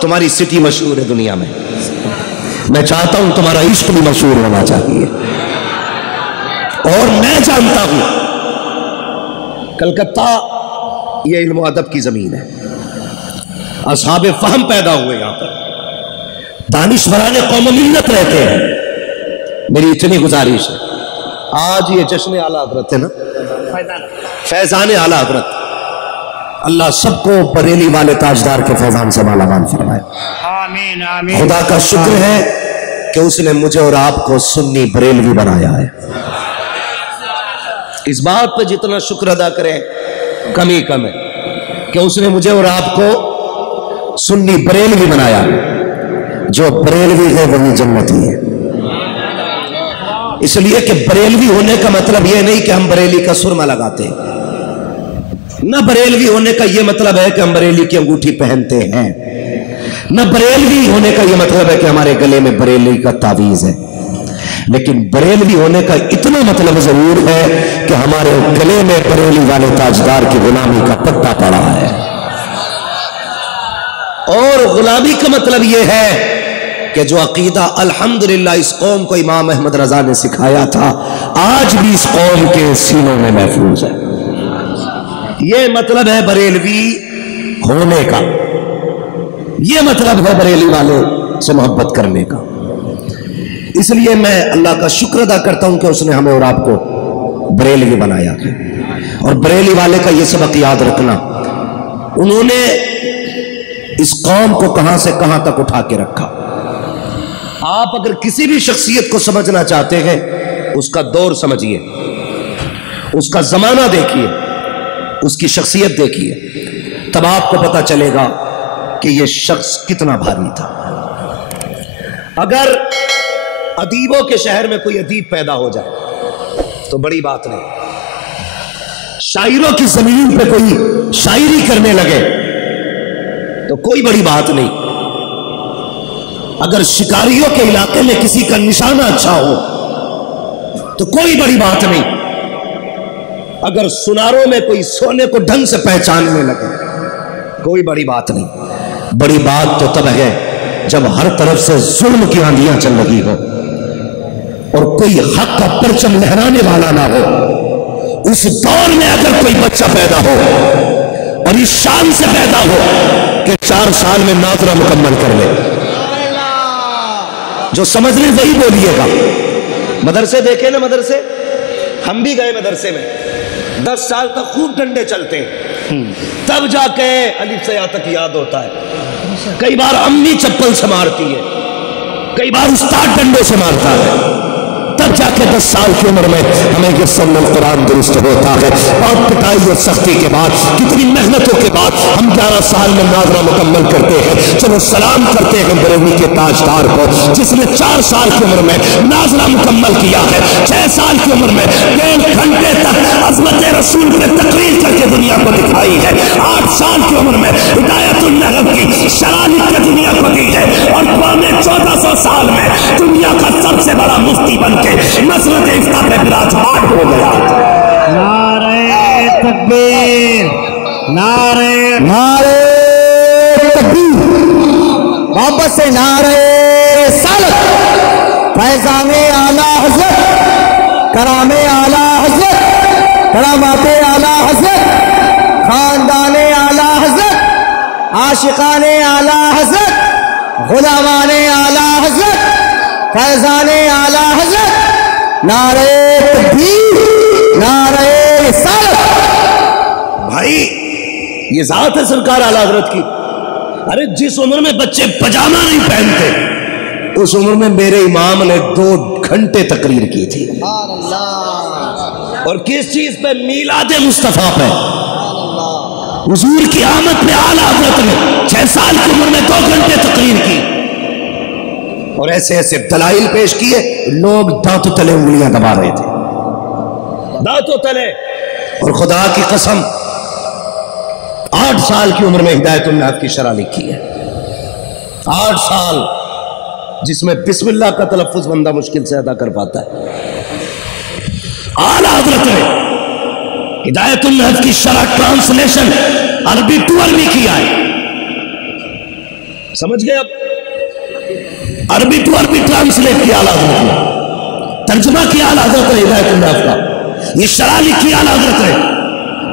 تمہاری سٹی مشہور ہے دنیا میں، میں چاہتا ہوں تمہارا عشق بھی مشہور ہونا چاہیے. اور میں جانتا ہوں کلکتہ یہ علم و ادب کی زمین ہے، اصحاب فہم پیدا ہوئے یہاں پر، دانشوران قوم و ملت رہتے ہیں. میری اتنی گزارش ہے، آج یہ جشن اعلیٰ حضرت ہے نا، فیضان اعلیٰ حضرت، اللہ سب کو بریلی والے تاجدار کے فیضان سے مالا مال فرمائے. آمین آمین. خدا کا شکر ہے کہ اس نے مجھے اور آپ کو سنی بریلوی بنایا ہے. اس بات پہ جتنا شکر ادا کریں کم ہی کم ہے کہ اس نے مجھے اور آپ کو سنی بریلوی بنایا. جو بریلوی ہے وہی جنتی ہے. اس لیے کہ بریلوی ہونے کا مطلب یہ نہیں کہ ہم بریلی کا سرما لگاتے ہیں، نہ بریلوی ہونے کا یہ مطلب ہے کہ ہم بریلی کی انگوٹھی پہنتے ہیں، نہ بریلوی ہونے کا یہ مطلب ہے کہ ہمارے گلے میں بریلی کا تعویذ ہے. لیکن بریلوی ہونے کا اتنا مطلب ضرور ہے کہ ہمارے گلے میں بریلی والے تاجدار کی غلامی کا پٹا پڑا ہے. اور غلامی کا مطلب یہ ہے کہ جو عقیدہ الحمدللہ اس قوم کو امام احمد رضا نے سکھایا تھا آج بھی اس قوم کے سینوں میں محفوظ ہے. یہ مطلب ہے بریلوی ہونے کا، یہ مطلب ہے بریلی والے سے محبت کرنے کا. اس لیے میں اللہ کا شکر ادا کرتا ہوں کہ اس نے ہمیں اور آپ کو بریلوی بنایا. اور بریلی والے کا یہ سبق یاد رکھنا، انہوں نے اس قوم کو کہاں سے کہاں تک اٹھا کے رکھا. آپ اگر کسی بھی شخصیت کو سمجھنا چاہتے ہیں اس کا دور سمجھیے، اس کا زمانہ دیکھیے، اس کی شخصیت دیکھیے، تب آپ کو پتا چلے گا کہ یہ شخص کتنا بھاری تھا. اگر ادیبوں کے شہر میں کوئی ادیب پیدا ہو جائے تو بڑی بات نہیں، شاعروں کی زمین پہ کوئی شاعری کرنے لگے تو کوئی بڑی بات نہیں، اگر شکاریوں کے علاقے میں کسی کا نشانہ اچھا ہو تو کوئی بڑی بات نہیں، اگر سناروں میں کوئی سونے کو ڈھنگ سے پہچاننے لگے کوئی بڑی بات نہیں. بڑی بات تو تب ہے جب ہر طرف سے ظلم کی آندیاں چل رہی ہو اور کوئی حق کا پرچم لہرانے والا نہ ہو. اس دور میں اگر کوئی بچہ پیدا ہو اور اس شان سے پیدا ہو کہ 4 سال میں ناظرہ مکمل کر لے، جو سمجھ لیں وہی بولیے گا. مدرسے دیکھیں نا، مدرسے ہم بھی گئے مدرسے میں، 10 سال تک خوب ڈنڈے چلتے ہیں، تب جا کے الف سے یا تک یاد ہوتا ہے. کئی بار امی چپل سے مارتی ہے، کئی بار استاد ڈنڈے سے مارتا ہے، تب جا کے 10 سال کی عمر میں ہمیں یہ سن القرآن درست ہوتا ہے. اور پٹائی اور سختی کے بعد، کتنی محنتوں کے بعد ہم 11 سال میں ناظرہ مکمل کرتے ہیں. چلو سلام کرتے ہیں بریلی کے تاجدار کو جس نے 4 سال کی عمر میں ناظرہ مکمل کیا ہے، 6 سال کی عمر میں 1.5 گھنٹے تک عظمت رسول پہ تقریر کر کے دنیا کو دکھائی ہے، 8 سال کی عمر میں ہدایت النحو کی شرح لکھ کے دنیا کو دی ہے، اور 1400 سال میں دنیا کا سب سے بڑا مفتی بن کے مسجد افتاح پہ براجمان ہو گیا. نعرہ تکبیر، نعرہ تکبیر، محبت سے نعرہ رسالت، فیضان اعلیٰ حضرت، کرام اعلیٰ حضرت، کرامات اعلیٰ حضرت، خاندان اعلیٰ حضرت، عاشقان اعلیٰ حضرت، غلامان اعلیٰ حضرت، فیضان اعلیٰ حضرت، نعرہ تکبیر، نعرہ رسالت. بھائی یہ ذات ہے سرکار اعلیٰ حضرت کی. ارے جس عمر میں بچے پجامہ نہیں پہنتے اس عمر میں میرے امام نے 2 گھنٹے تقریر کی تھی. اور کس چیز پہ؟ میلاد مصطفیٰ پہ، حضور کی آمد پہ اعلیٰ حضرت نے 6 سال کی عمر میں 2 گھنٹے تقریر کی اور ایسے ایسے دلائل پیش کیے. لوگ دانتوں تلے انگلیاں دبا رہے تھے، دانتوں تلے. اور خدا کی قسم 8 سال کی عمر میں ہدایت النحو کی شرح لکھی ہے. 8 سال جس میں بسم اللہ کا تلفظ بندہ مشکل سے ادا کر پاتا ہے. اعلیٰ حضرت نے ہدایت النحو کی شرح ٹرانسلیشن عربی ٹو عربی کیا ہے. سمجھ گئے؟ اب عربی ٹو عربی ٹرانسلیٹ کیا اعلیٰ حضرت نے، ترجمہ کیا اعلیٰ حضرت نے ہدایت اللہ کا، یہ شرح لکھی اعلیٰ حضرت نے۔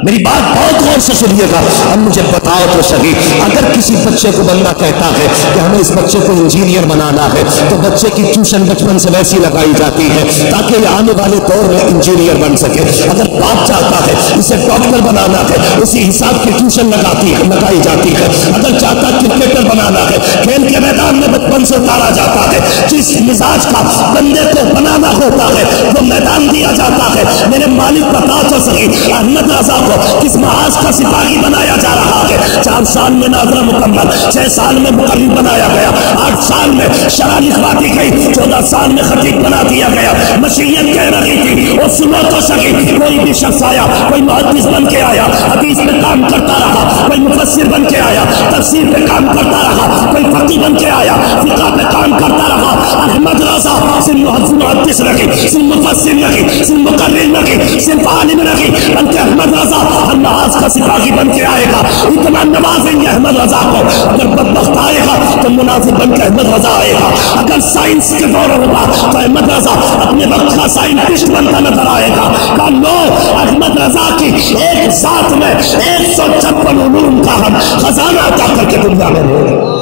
میری بات بہت غور سے سنیے گا۔ اب مجھے بتاؤ تو صحیح، اگر کسی بچے کو بندہ کہتا ہے کہ ہمیں اس بچے کو انجینئر بنانا ہے تو بچے کی ٹیوشن بچپن سے ویسی لگائی جاتی ہے تاکہ یہ آنے والے دور میں انجینئر بن سکے۔ اگر باپ چاہتا ہے اسے ڈاکٹر بنانا ہے اسی حساب کی ٹیوشن لگائی جاتی ہے۔ اگر چاہتا کرکٹر بنانا ہے کھیل کے میدان میں بچپن سے اتارا جاتا ہے، جس مزاج کا بندے کو بنانا ہوتا ہے وہ میدان دیا جاتا ہے۔ میرے مالک بتا تو صحیح، احمد رضا کو کس محاذ کا سپاہی بنایا جا رہا ہے؟ 4 سال میں ناظرہ مکمل، 6 سال میں مقرر بنایا گیا، 8 سال میں شرح لکھواتی گئی، 14 سال میں خطیب بنا دیا گیا۔ مشیت کہہ رہی تھی اور سنو تو صحیح، کوئی بھی شخص آیا، کوئی محدث بن کے آیا حدیث میں کام کرتا رہا، کوئی مفسر بن کے آیا تفسیر پہ کام کرتا رہا، کوئی فقیہ بن کے آیا فقہ پہ کام کرتا رہا۔ احمد رضا صرف محدث رہی، صرف مفسر رہی، صرف مقرر رہی، صرف عالم رہی، بلکہ احمد رضا نماز کا سپاہی بن کے آئے گا۔ اتنا نوازیں گے احمد رضا کو، اگر بدبخت آئے گا تو منافق بن کے احمد رضا آئے گا۔ اگر سائنس کے دور ہوگا تو احمد رضا اپنے وقت کا سائنٹسٹ بنتا نظر آئے گا۔ کہ لو احمد رضا کی ایک ذات میں 156 علوم کا ہم خزانہ عطا کر کے دنیا میں رہے گا۔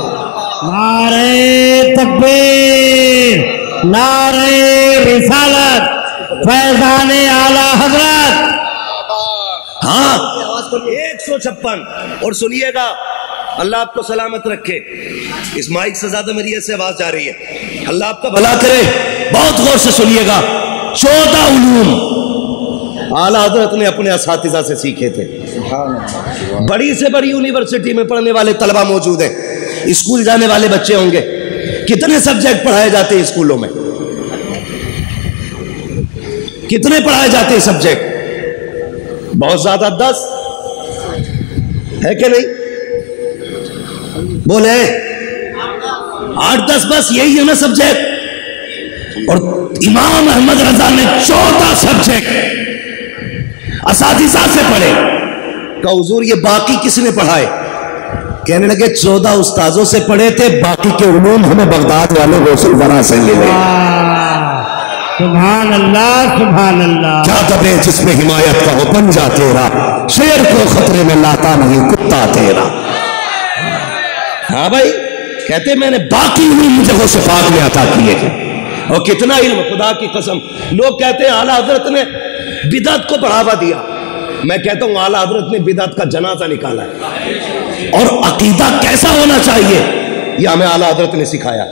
نعرہ تکبیر، نعرہ رسالت، فیضان اعلیٰ حضرت۔ ہاں 156۔ اور سنیے گا، اللہ آپ کو سلامت رکھے، اس مائک سے زیادہ میری ایسے آواز جا رہی ہے، اللہ آپ کا بھلا کرے، بہت غور سے سنیے گا۔ 14 علوم اعلیٰ حضرت نے اپنے اساتذہ سے سیکھے تھے۔ بڑی سے بڑی یونیورسٹی میں پڑھنے والے طلبہ موجود ہیں، اسکول جانے والے بچے ہوں گے، کتنے سبجیکٹ پڑھائے جاتے ہیں اسکولوں میں؟ کتنے پڑھائے جاتے ہیں سبجیکٹ؟ بہت زیادہ، 10 ہے کہ نہیں؟ بولے 8-10 بس، یہی ہے نا سبجیکٹ۔ اور امام احمد رضا نے 14 سبجیکٹ اساتذہ سے پڑھے۔ کہ حضور یہ باقی کس نے پڑھائے؟ کہنے لگے 14 استاذوں سے پڑھے تھے، باقی کے علوم ہمیں بغداد والے غوث الورا سے ملے۔ سبحان اللہ، سبحان اللہ۔ کیا دبے جس میں حمایت کا ہو پنجہ تیرا، شیر کو خطرے میں لاتا نہیں کتا تیرا۔ ہاں بھائی، کہتے میں نے باقی علوم مجھے غوث پاک نے عطا کیے تھے۔ اور کتنا علم، خدا کی قسم۔ لوگ کہتے ہیں اعلیٰ حضرت نے بدعت کو بڑھاوا دیا، میں کہتا ہوں اعلیٰ حضرت نے بدعت کا جنازہ نکالا ہے۔ اور عقیدہ کیسا ہونا چاہیے یہ ہمیں اعلیٰ حضرت نے سکھایا۔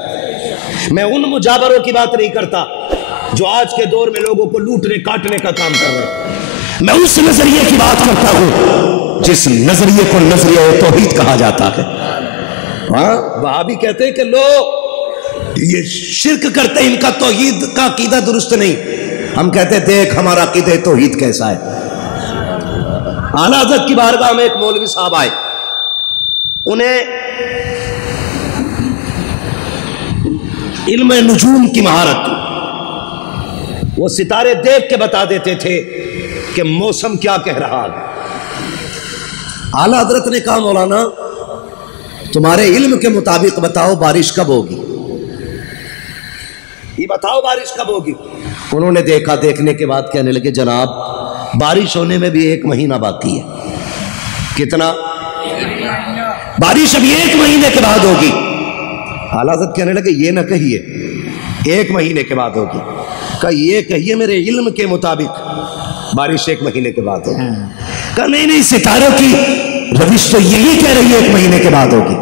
میں ان مجابروں کی بات نہیں کرتا جو آج کے دور میں لوگوں کو لوٹنے کاٹنے کا کام کر رہے ہیں، میں اس نظریے کی بات کرتا ہوں جس نظریے کو نظریہ توحید کہا جاتا ہے۔ ہاں وہاں بھی کہتے ہیں کہ لوگ یہ شرک کرتے ہیں، ان کا توحید کا عقیدہ درست نہیں۔ ہم کہتے ہیں دیکھ ہمارا عقیدہ توحید کیسا ہے۔ اعلیٰ حضرت کی بارگاہ میں ایک مولوی صاحب آئے، انہیں علم نجوم کی مہارت تھی، وہ ستارے دیکھ کے بتا دیتے تھے کہ موسم کیا کہہ رہا ہے۔ اعلیٰ حضرت نے کہا مولانا تمہارے علم کے مطابق بتاؤ بارش کب ہوگی، یہ بتاؤ بارش کب ہوگی۔ انہوں نے دیکھا، دیکھنے کے بعد کہنے لگے جناب بارش ہونے میں بھی 1 مہینہ باقی ہے۔ کتنا؟ بارش ابھی 1 مہینے کے بعد ہوگی۔ اعلیٰ حضرت کہنے لگے یہ نہ کہیے 1 مہینے کے بعد ہوگی، کہا یہ کہیے میرے علم کے مطابق بارش 1 مہینے کے بعد ہوگی۔ کہا نہیں ستاروں کی روش تو یہی کہہ رہی ہے 1 مہینے کے بعد ہوگی۔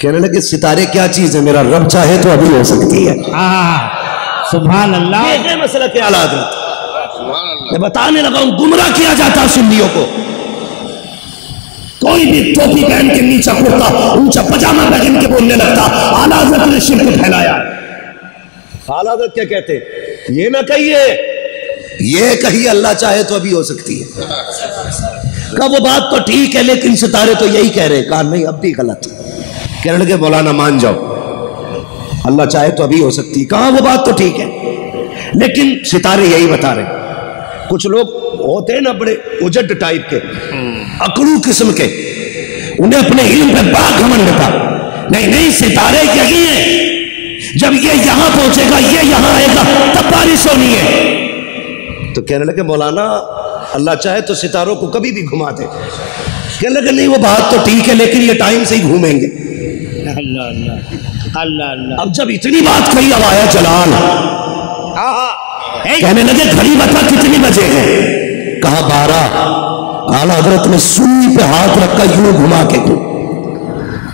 کہنے لگے ستارے کیا چیز ہے، میرا رب چاہے تو ابھی ہو سکتی ہے۔ سبحان اللہ۔ یہ ہے مسئلہ کہ اعلیٰ حضرت میں بتانے لگا ہوں، گمراہ کیا جاتا سنیوں کو۔ کوئی بھی ٹوپی پہن کے نیچا کرتا اونچا پجامہ پہن کے بولنے لگتا، اعلیٰ حضرت نے شرک پھیلایا۔ اعلیٰ حضرت کیا کہتے یہ نہ کہیے، یہ کہیے اللہ چاہے تو ابھی ہو سکتی ہے۔ کہا وہ بات تو ٹھیک ہے لیکن ستارے تو یہی کہہ رہے۔ کہا نہیں اب بھی غلط۔ کہنے لگے مولانا مان جاؤ اللہ چاہے تو ابھی ہو سکتی ہے۔ کہا وہ بات تو ٹھیک ہے لیکن ستارے یہی بتا رہے۔ کچھ لوگ ہوتے ہیں نا بڑے اجڈ ٹائپ کے، اکڑو قسم کے، انہیں اپنے علم پہ بڑا گھمنڈ تھا، نہیں نہیں ستارے یہی ہیں، جب یہ یہاں پہنچے گا یہ یہاں آئے گا تب بارش ہونی ہے۔ تو کہنے لگے مولانا اللہ چاہے تو ستاروں کو کبھی بھی گھما دے۔ کہنے لگے نہیں وہ بات تو ٹھیک ہے لیکن یہ ٹائم سے ہی گھومیں گے۔ اللہ اللہ اللہ اللہ۔ اب جب اتنی بات کہی اب آیا جلال، کہنے لگے گھڑی بتا کتنی بجے ہیں؟ کہا 12۔ اعلیٰ حضرت نے سوئی پہ ہاتھ رکھا یوں گھما کے کو،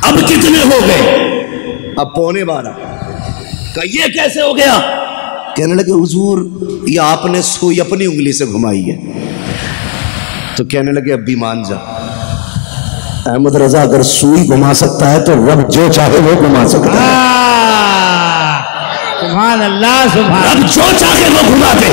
اب کتنے ہو گئے؟ اب 11:15۔ کہا یہ کیسے ہو گیا؟ کہنے لگے حضور یہ آپ نے سوئی اپنی انگلی سے گھمائی ہے۔ تو کہنے لگے اب بھی مان جا احمد رضا، اگر سوئی گھما سکتا ہے تو رب جو چاہے وہ گھما سکتا ہے۔ سبحان اللہ سبحان رب جو چاہے وہ گھما دے۔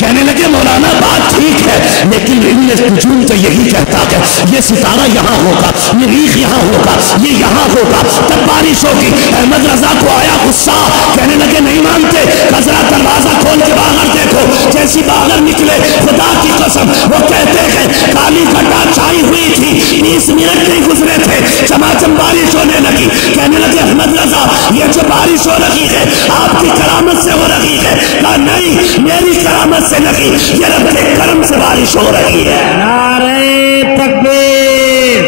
کہنے لگے مولانا بات ٹھیک ہے لیکن علم نجوم تو یہی کہتا ہے یہ ستارہ یہاں ہوگا، یہ ریخ یہاں ہوگا، یہ یہاں ہوگا تب بارش ہوگی۔ احمد رضا کو آیا غصہ، کہنے لگے نہیں مانتے، ذرا دروازہ کھول کے باہر دیکھو۔ جیسی باہر نکلے خدا کی قسم وہ کہتے ہیں کالی گھٹا چھائی ہوئی تھی، 20 منٹ نہیں گزرے تھے چماچم بارش ہونے لگی۔ کہنے لگے احمد رضا یہ جو بارش ہو رہی ہے آپ کی کرامت سے ہو رہی ہے؟ کہا نہیں میری کرامت سے نہیں، یہ رب کے کرم سے بارش ہو رہی ہے۔ نعرہ تکبیر،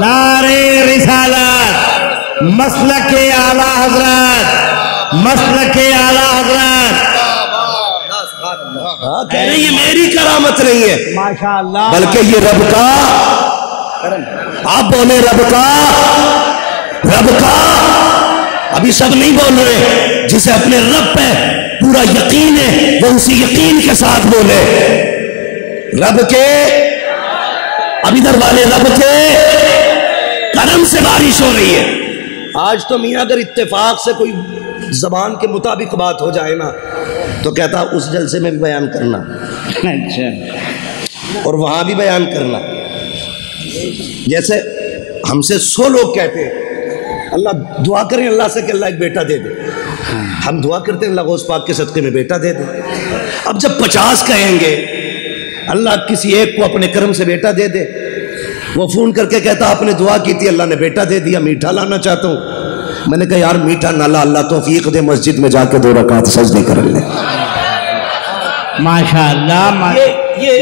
نعرہ رسالت، مسلک اعلیٰ حضرت، مسلک اعلیٰ حضرت۔ کہہ رہے یہ میری کرامت نہیں ہے ماشاءاللہ بلکہ یہ رب کا، آپ بولے رب کا، رب کا۔ ابھی سب نہیں بول رہے، جسے اپنے رب پہ پورا یقین ہے وہ اسی یقین کے ساتھ بولے رب کے، اب ادھر والے رب کے کرم سے بارش ہو رہی ہے۔ آج تو میاں اگر اتفاق سے کوئی زبان کے مطابق بات ہو جائے نا تو کہتا اس جلسے میں بھی بیان کرنا اچھا اور وہاں بھی بیان کرنا۔ جیسے ہم سے 100 لوگ کہتے ہیں اللہ دعا کریں اللہ سے کہ اللہ ایک بیٹا دے دے، ہم دعا کرتے ہیں اللہ غوث پاک کے صدقے میں بیٹا دے دے۔ اب جب 50 کہیں گے اللہ کسی ایک کو اپنے کرم سے بیٹا دے دے، وہ فون کر کے کہتا آپ نے دعا کی تھی اللہ نے بیٹا دے دیا، میٹھا لانا چاہتا ہوں۔ میں نے کہا یار میٹھا نہ لا، اللہ توفیق دے مسجد میں جا کے 2 رکعت سجدے کر لے۔ ماشاءاللہ یہ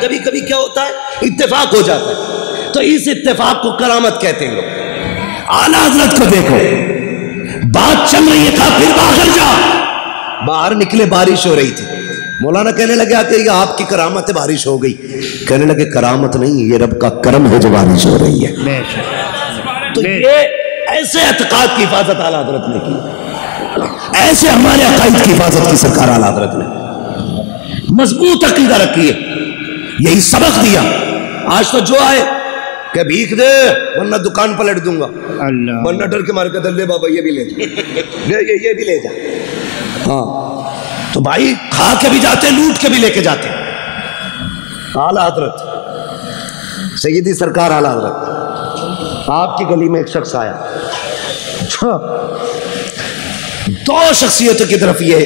کبھی کبھی کیا ہوتا ہے اتفاق ہو جاتا ہے تو اس اتفاق کو کرامت کہتے ہیں لوگ۔ اعلیٰ حضرت کو دیکھو بات چل رہی ہے، کہا پھر باہر جا۔ باہر نکلے بارش ہو رہی تھی، مولانا کہنے لگے کہ یہ آپ کی کرامت ہے بارش ہو گئی۔ کہنے لگے کرامت نہیں یہ رب کا کرم ہے جو بارش ہو رہی ہے۔ تو یہ ایسے اعتقاد کی حفاظت اعلیٰ حضرت نے کی، ایسے ہمارے عقائد کی حفاظت کی سرکار اعلیٰ حضرت نے مضبوط عقیدہ رکھی ہے، یہی سبق دیا۔ آج تو جو آئے کہ بھیک دے ورنہ دکان پلٹ دوں گا، اللہ ورنہ ڈر کے مارے کہتے لے بابا یہ بھی لے جا، یہ بھی لے جا۔ ہاں تو بھائی کھا کے بھی جاتے لوٹ کے بھی لے کے جاتے۔ اعلیٰ حضرت سیدی سرکار اعلیٰ حضرت آپ کی گلی میں ایک شخص آیا، 2 شخصیتوں کی طرف یہ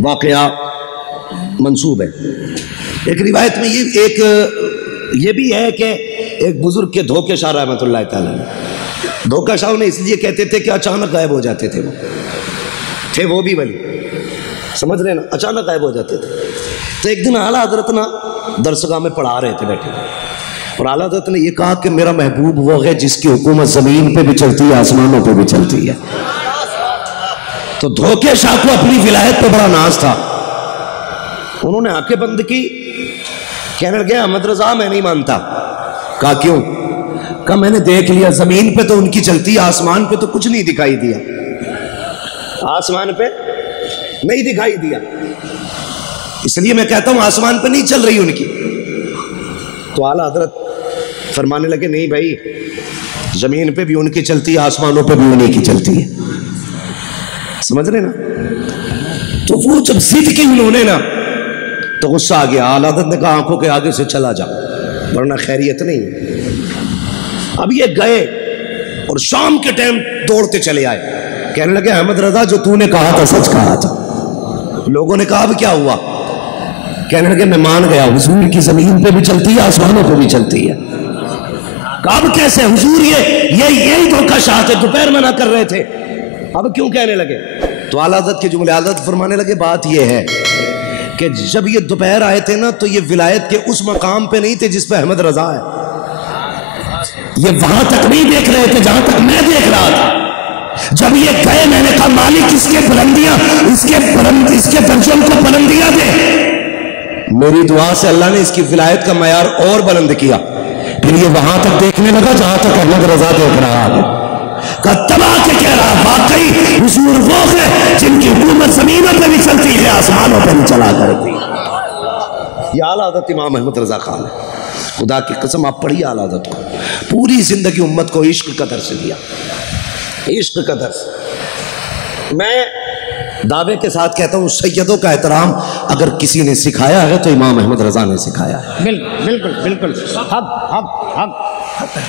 واقعہ منسوب ہے۔ ایک روایت میں یہ بھی ہے کہ ایک بزرگ کے دھوکے شاہ رحمۃ اللہ تعالیٰ نے، دھوکہ شاہ انہیں اس لیے کہتے تھے کہ اچانک غائب ہو جاتے تھے وہ بھی ولی، سمجھ رہے نا، اچانک غائب ہو جاتے تھے۔ تو ایک دن اعلیٰ حضرت نا درسگاہ میں پڑھا رہے تھے بیٹھے، اور اعلیٰ حضرت نے یہ کہا کہ میرا محبوب وہ ہے جس کی حکومت زمین پہ بھی چلتی ہے آسمانوں پہ بھی چلتی ہے۔ تو دھوکے شاہ کو اپنی ولایت پہ بڑا ناز تھا، انہوں نے آنکھیں بند کی، کہنے لگے احمد رضا میں نہیں مانتا۔ کہا کیوں؟ کہا میں نے دیکھ لیا زمین پہ تو ان کی چلتی ہے، آسمان پہ تو کچھ نہیں دکھائی دیا، آسمان پہ نہیں دکھائی دیا، اس لیے میں کہتا ہوں آسمان پہ نہیں چل رہی ان کی۔ تو اعلیٰ حضرت فرمانے لگے نہیں بھائی زمین پہ بھی ان کی چلتی ہے آسمانوں پہ بھی انہیں کی چلتی ہے، سمجھ رہے نا۔ تو وہ جب ضد کی انہوں نے نا تو غصہ آ گیا، اعلیٰ حضرت نے کہا آنکھوں کے آگے سے چلا جا ورنہ خیریت نہیں۔ اب یہ گئے اور شام کے ٹائم دوڑتے چلے آئے، کہنے لگے احمد رضا جو تو نے کہا تھا سچ کہا تھا۔ لوگوں نے کہا اب کیا ہوا؟ کہنے لگے میں مان گیا حضور کی زمین پہ بھی چلتی ہے آسمانوں پہ بھی چلتی ہے۔ اب کیسے حضور یہی دھوکہ شاہ تھے، دوپہر منع کر رہے تھے، اب کیوں کہنے لگے؟ تو اعلیٰ حضرت کے جملے حضرت فرمانے لگے بات یہ ہے کہ جب یہ دوپہر آئے تھے نا تو یہ ولایت کے اس مقام پہ نہیں تھے جس پہ احمد رضا ہے، یہ وہاں تک نہیں دیکھ رہے تھے جہاں تک میں دیکھ رہا تھا۔ جب یہ گئے میں نے کہا مالک اس کے بلندیاں، اس کے درجوں کو بلندیاں دے۔ میری دعا سے اللہ نے اس کی ولایت کا معیار اور بلند کیا، پھر یہ وہاں تک دیکھنے لگا جہاں تک احمد رضا دیکھ رہا ہے۔ تباہ کے کہہ رہا واقعی حضور وہ ہے جن کی حکومت زمینوں پہ بھی چلتی ہے، آسمانوں پہ بھی چلا کرتی۔ یہ اعلیٰ حضرت امام احمد رضا خان ہے۔ خدا کی قسم آپ پڑھیے اعلیٰ حضرت کو، پوری زندگی امت کو عشق کا درس دیا، عشق کا درس۔ میں دعوے کے ساتھ کہتا ہوں سیدوں کا احترام اگر کسی نے سکھایا ہے تو امام احمد رضا نے سکھایا ہے۔ بالکل بالکل حق۔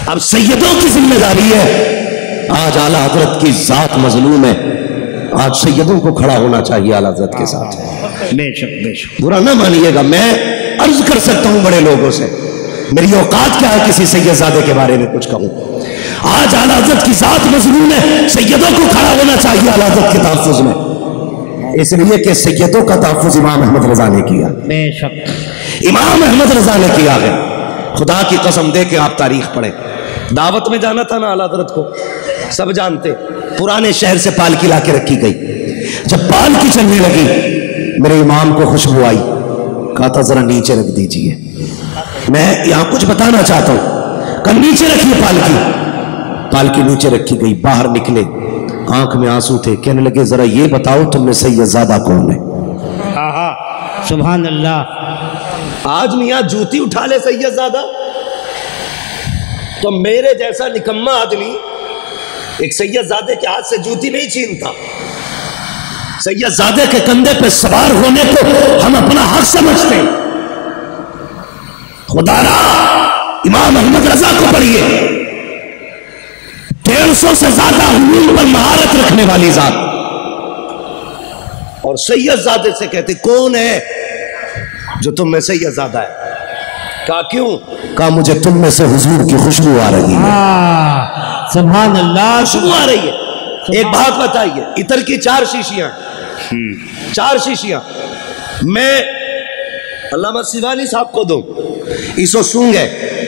اب سیدوں کی ذمہ داری ہے، آج اعلیٰ حضرت کی ذات مظلوم ہے، آج سیدوں کو کھڑا ہونا چاہیے اعلیٰ حضرت کے ساتھ۔ بے شک برا نہ مانیے گا، میں عرض کر سکتا ہوں بڑے لوگوں سے، میری اوقات کیا ہے کسی سید زادے کے بارے میں کچھ کہوں۔ آج اعلیٰ حضرت کی ذات مظلوم ہے، سیدوں کو کھڑا ہونا چاہیے اعلیٰ حضرت کے تحفظ میں، اس لیے کہ سیدوں کا تحفظ امام احمد رضا نے کیا، بے شک امام احمد رضا نے کیا ہے۔ خدا کی قسم دے کے آپ تاریخ پڑھیں، دعوت میں جانا تھا نا اعلیٰ حضرت کو، سب جانتے، پرانے شہر سے پالکی لا کے رکھی گئی، جب پالکی چلنے لگی میرے امام کو خوشبو آئی، کہا تھا ذرا نیچے رکھ دیجئے، میں یہاں کچھ بتانا چاہتا ہوں، کہ نیچے رکھیے پالکی نیچے رکھی گئی، باہر نکلے، آنکھ میں آنسو تھے، کہنے لگے ذرا یہ بتاؤ تم میں سید زادہ کون ہے؟ سبحان اللہ۔ آج میاں جوتی اٹھا لے سید زادہ تو میرے جیسا نکمہ آدمی ایک سید زادے کے ہاتھ سے جوتی نہیں چھینتا۔ سید زادے کے کندھے پہ سوار ہونے کو ہم اپنا حق سمجھتے ہیں۔ خدا را امام احمد رضا کو پڑھیے، 150 سے زیادہ علوم پر مہارت رکھنے والی ذات، اور سید زادے سے کہتے کون ہے جو تم میں سید زادہ ہے؟ کہا کیوں؟ کہا مجھے تم میں سے حضور کی خوشبو آ رہی ہے۔ سبحان اللہ، خوشبو آ رہی ہے۔ ایک بات بتائیے، عطر کی 4 شیشیاں، 4 شیشیاں میں علامہ سیوانی صاحب کو دوں، اسو سونگ ہے،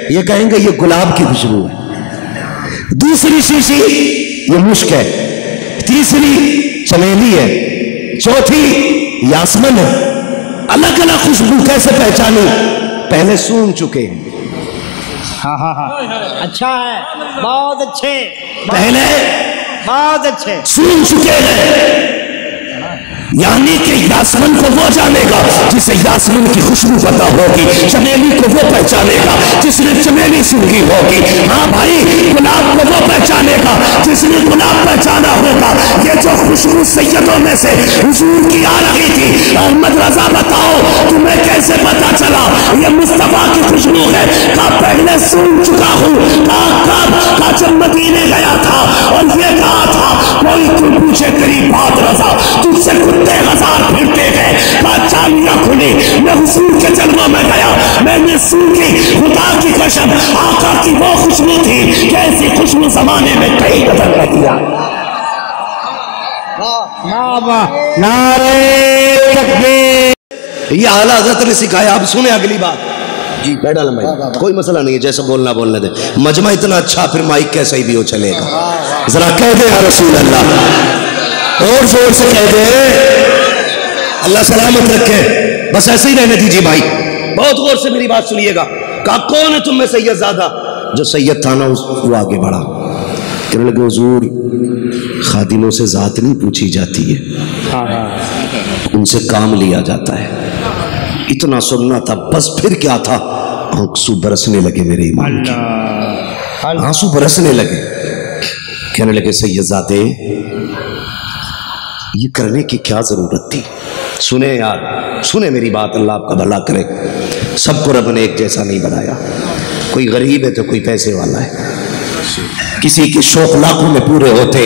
یہ کہیں گے یہ گلاب کی خوشبو ہے۔ دوسری شیشی یہ مشک ہے، تیسری چمیلی ہے، چوتھی یاسمن ہے۔ الگ الگ خوشبو کیسے پہچانی؟ پہلے سونگ چکے ہیں۔ اچھا ہے، بہت اچھے، پہلے بہت اچھے سونگ چکے ہیں، یعنی کہ یاسمن کو وہ جانے گا جسے یاسمن کی خوشبو پتا ہوگی، چمیلی کو وہ پہچانے گا جس نے چمیلی سونگی ہوگی، ہاں بھائی گلاب کو وہ پہچانے گا جس نے گلاب پہچانا ہوگا۔ یہ جو خوشبو سیدوں میں سے حضور کی آ رہی تھی، احمد رضا بتاؤ تمہیں کیسے پتا چلا یہ مصطفیٰ کی خوشبو ہے؟ کہا پہلے سونگ چکا ہوں۔ کہا کب؟ کہا جب مدینے گیا تھا اور یہ کہا تھا کوئی تو پوچھے تیری بات رضا، تجھ سے کتے ہزار پھرتے گئے، چالیاں کھلی، میں حضور کے جلووں میں گیا، میں نے سونگی، خدا کی قسم آقا کی وہ خوشبو تھی کہ ایسی خوشبو زمانے میں کہیں نظر نہ کیا۔ نعرہ تکبیر۔ یہ اعلیٰ حضرت نے سکھایا۔ اب سنیں اگلی بات جی، بیٹھا لمائی، کوئی مسئلہ نہیں ہے، جیسا بولنا بولنے دے، مجمع اتنا اچھا پھر مائک کیسا ہی بھی ہو چلے گا۔ ذرا کہہ دے یا رسول اللہ، اور زور سے کہہ دے، اللہ سلامت رکھے، بس ایسے ہی رہنے دیجیے بھائی، بہت غور سے میری بات سنیے گا۔ کہا کون ہے تم میں سید زادہ؟ جو سید تھا نا وہ آگے بڑھا، کہنے لگے حضور خادموں سے ذات نہیں پوچھی جاتی ہے، ان سے کام لیا جاتا ہے۔ اتنا سننا تھا، بس پھر کیا تھا؟ آنسو برسنے لگے میرے امام کی، آنسو برسنے لگے، کہنے لگے سید زادے یہ کرنے کی کیا ضرورت تھی؟ سنیں یار، سنیں میری بات، اللہ آپ کا بھلا کرے۔ سب کو رب نے ایک جیسا نہیں بنایا، کوئی غریب ہے تو کوئی پیسے والا ہے، کسی کے شوق لاکھوں میں پورے ہوتے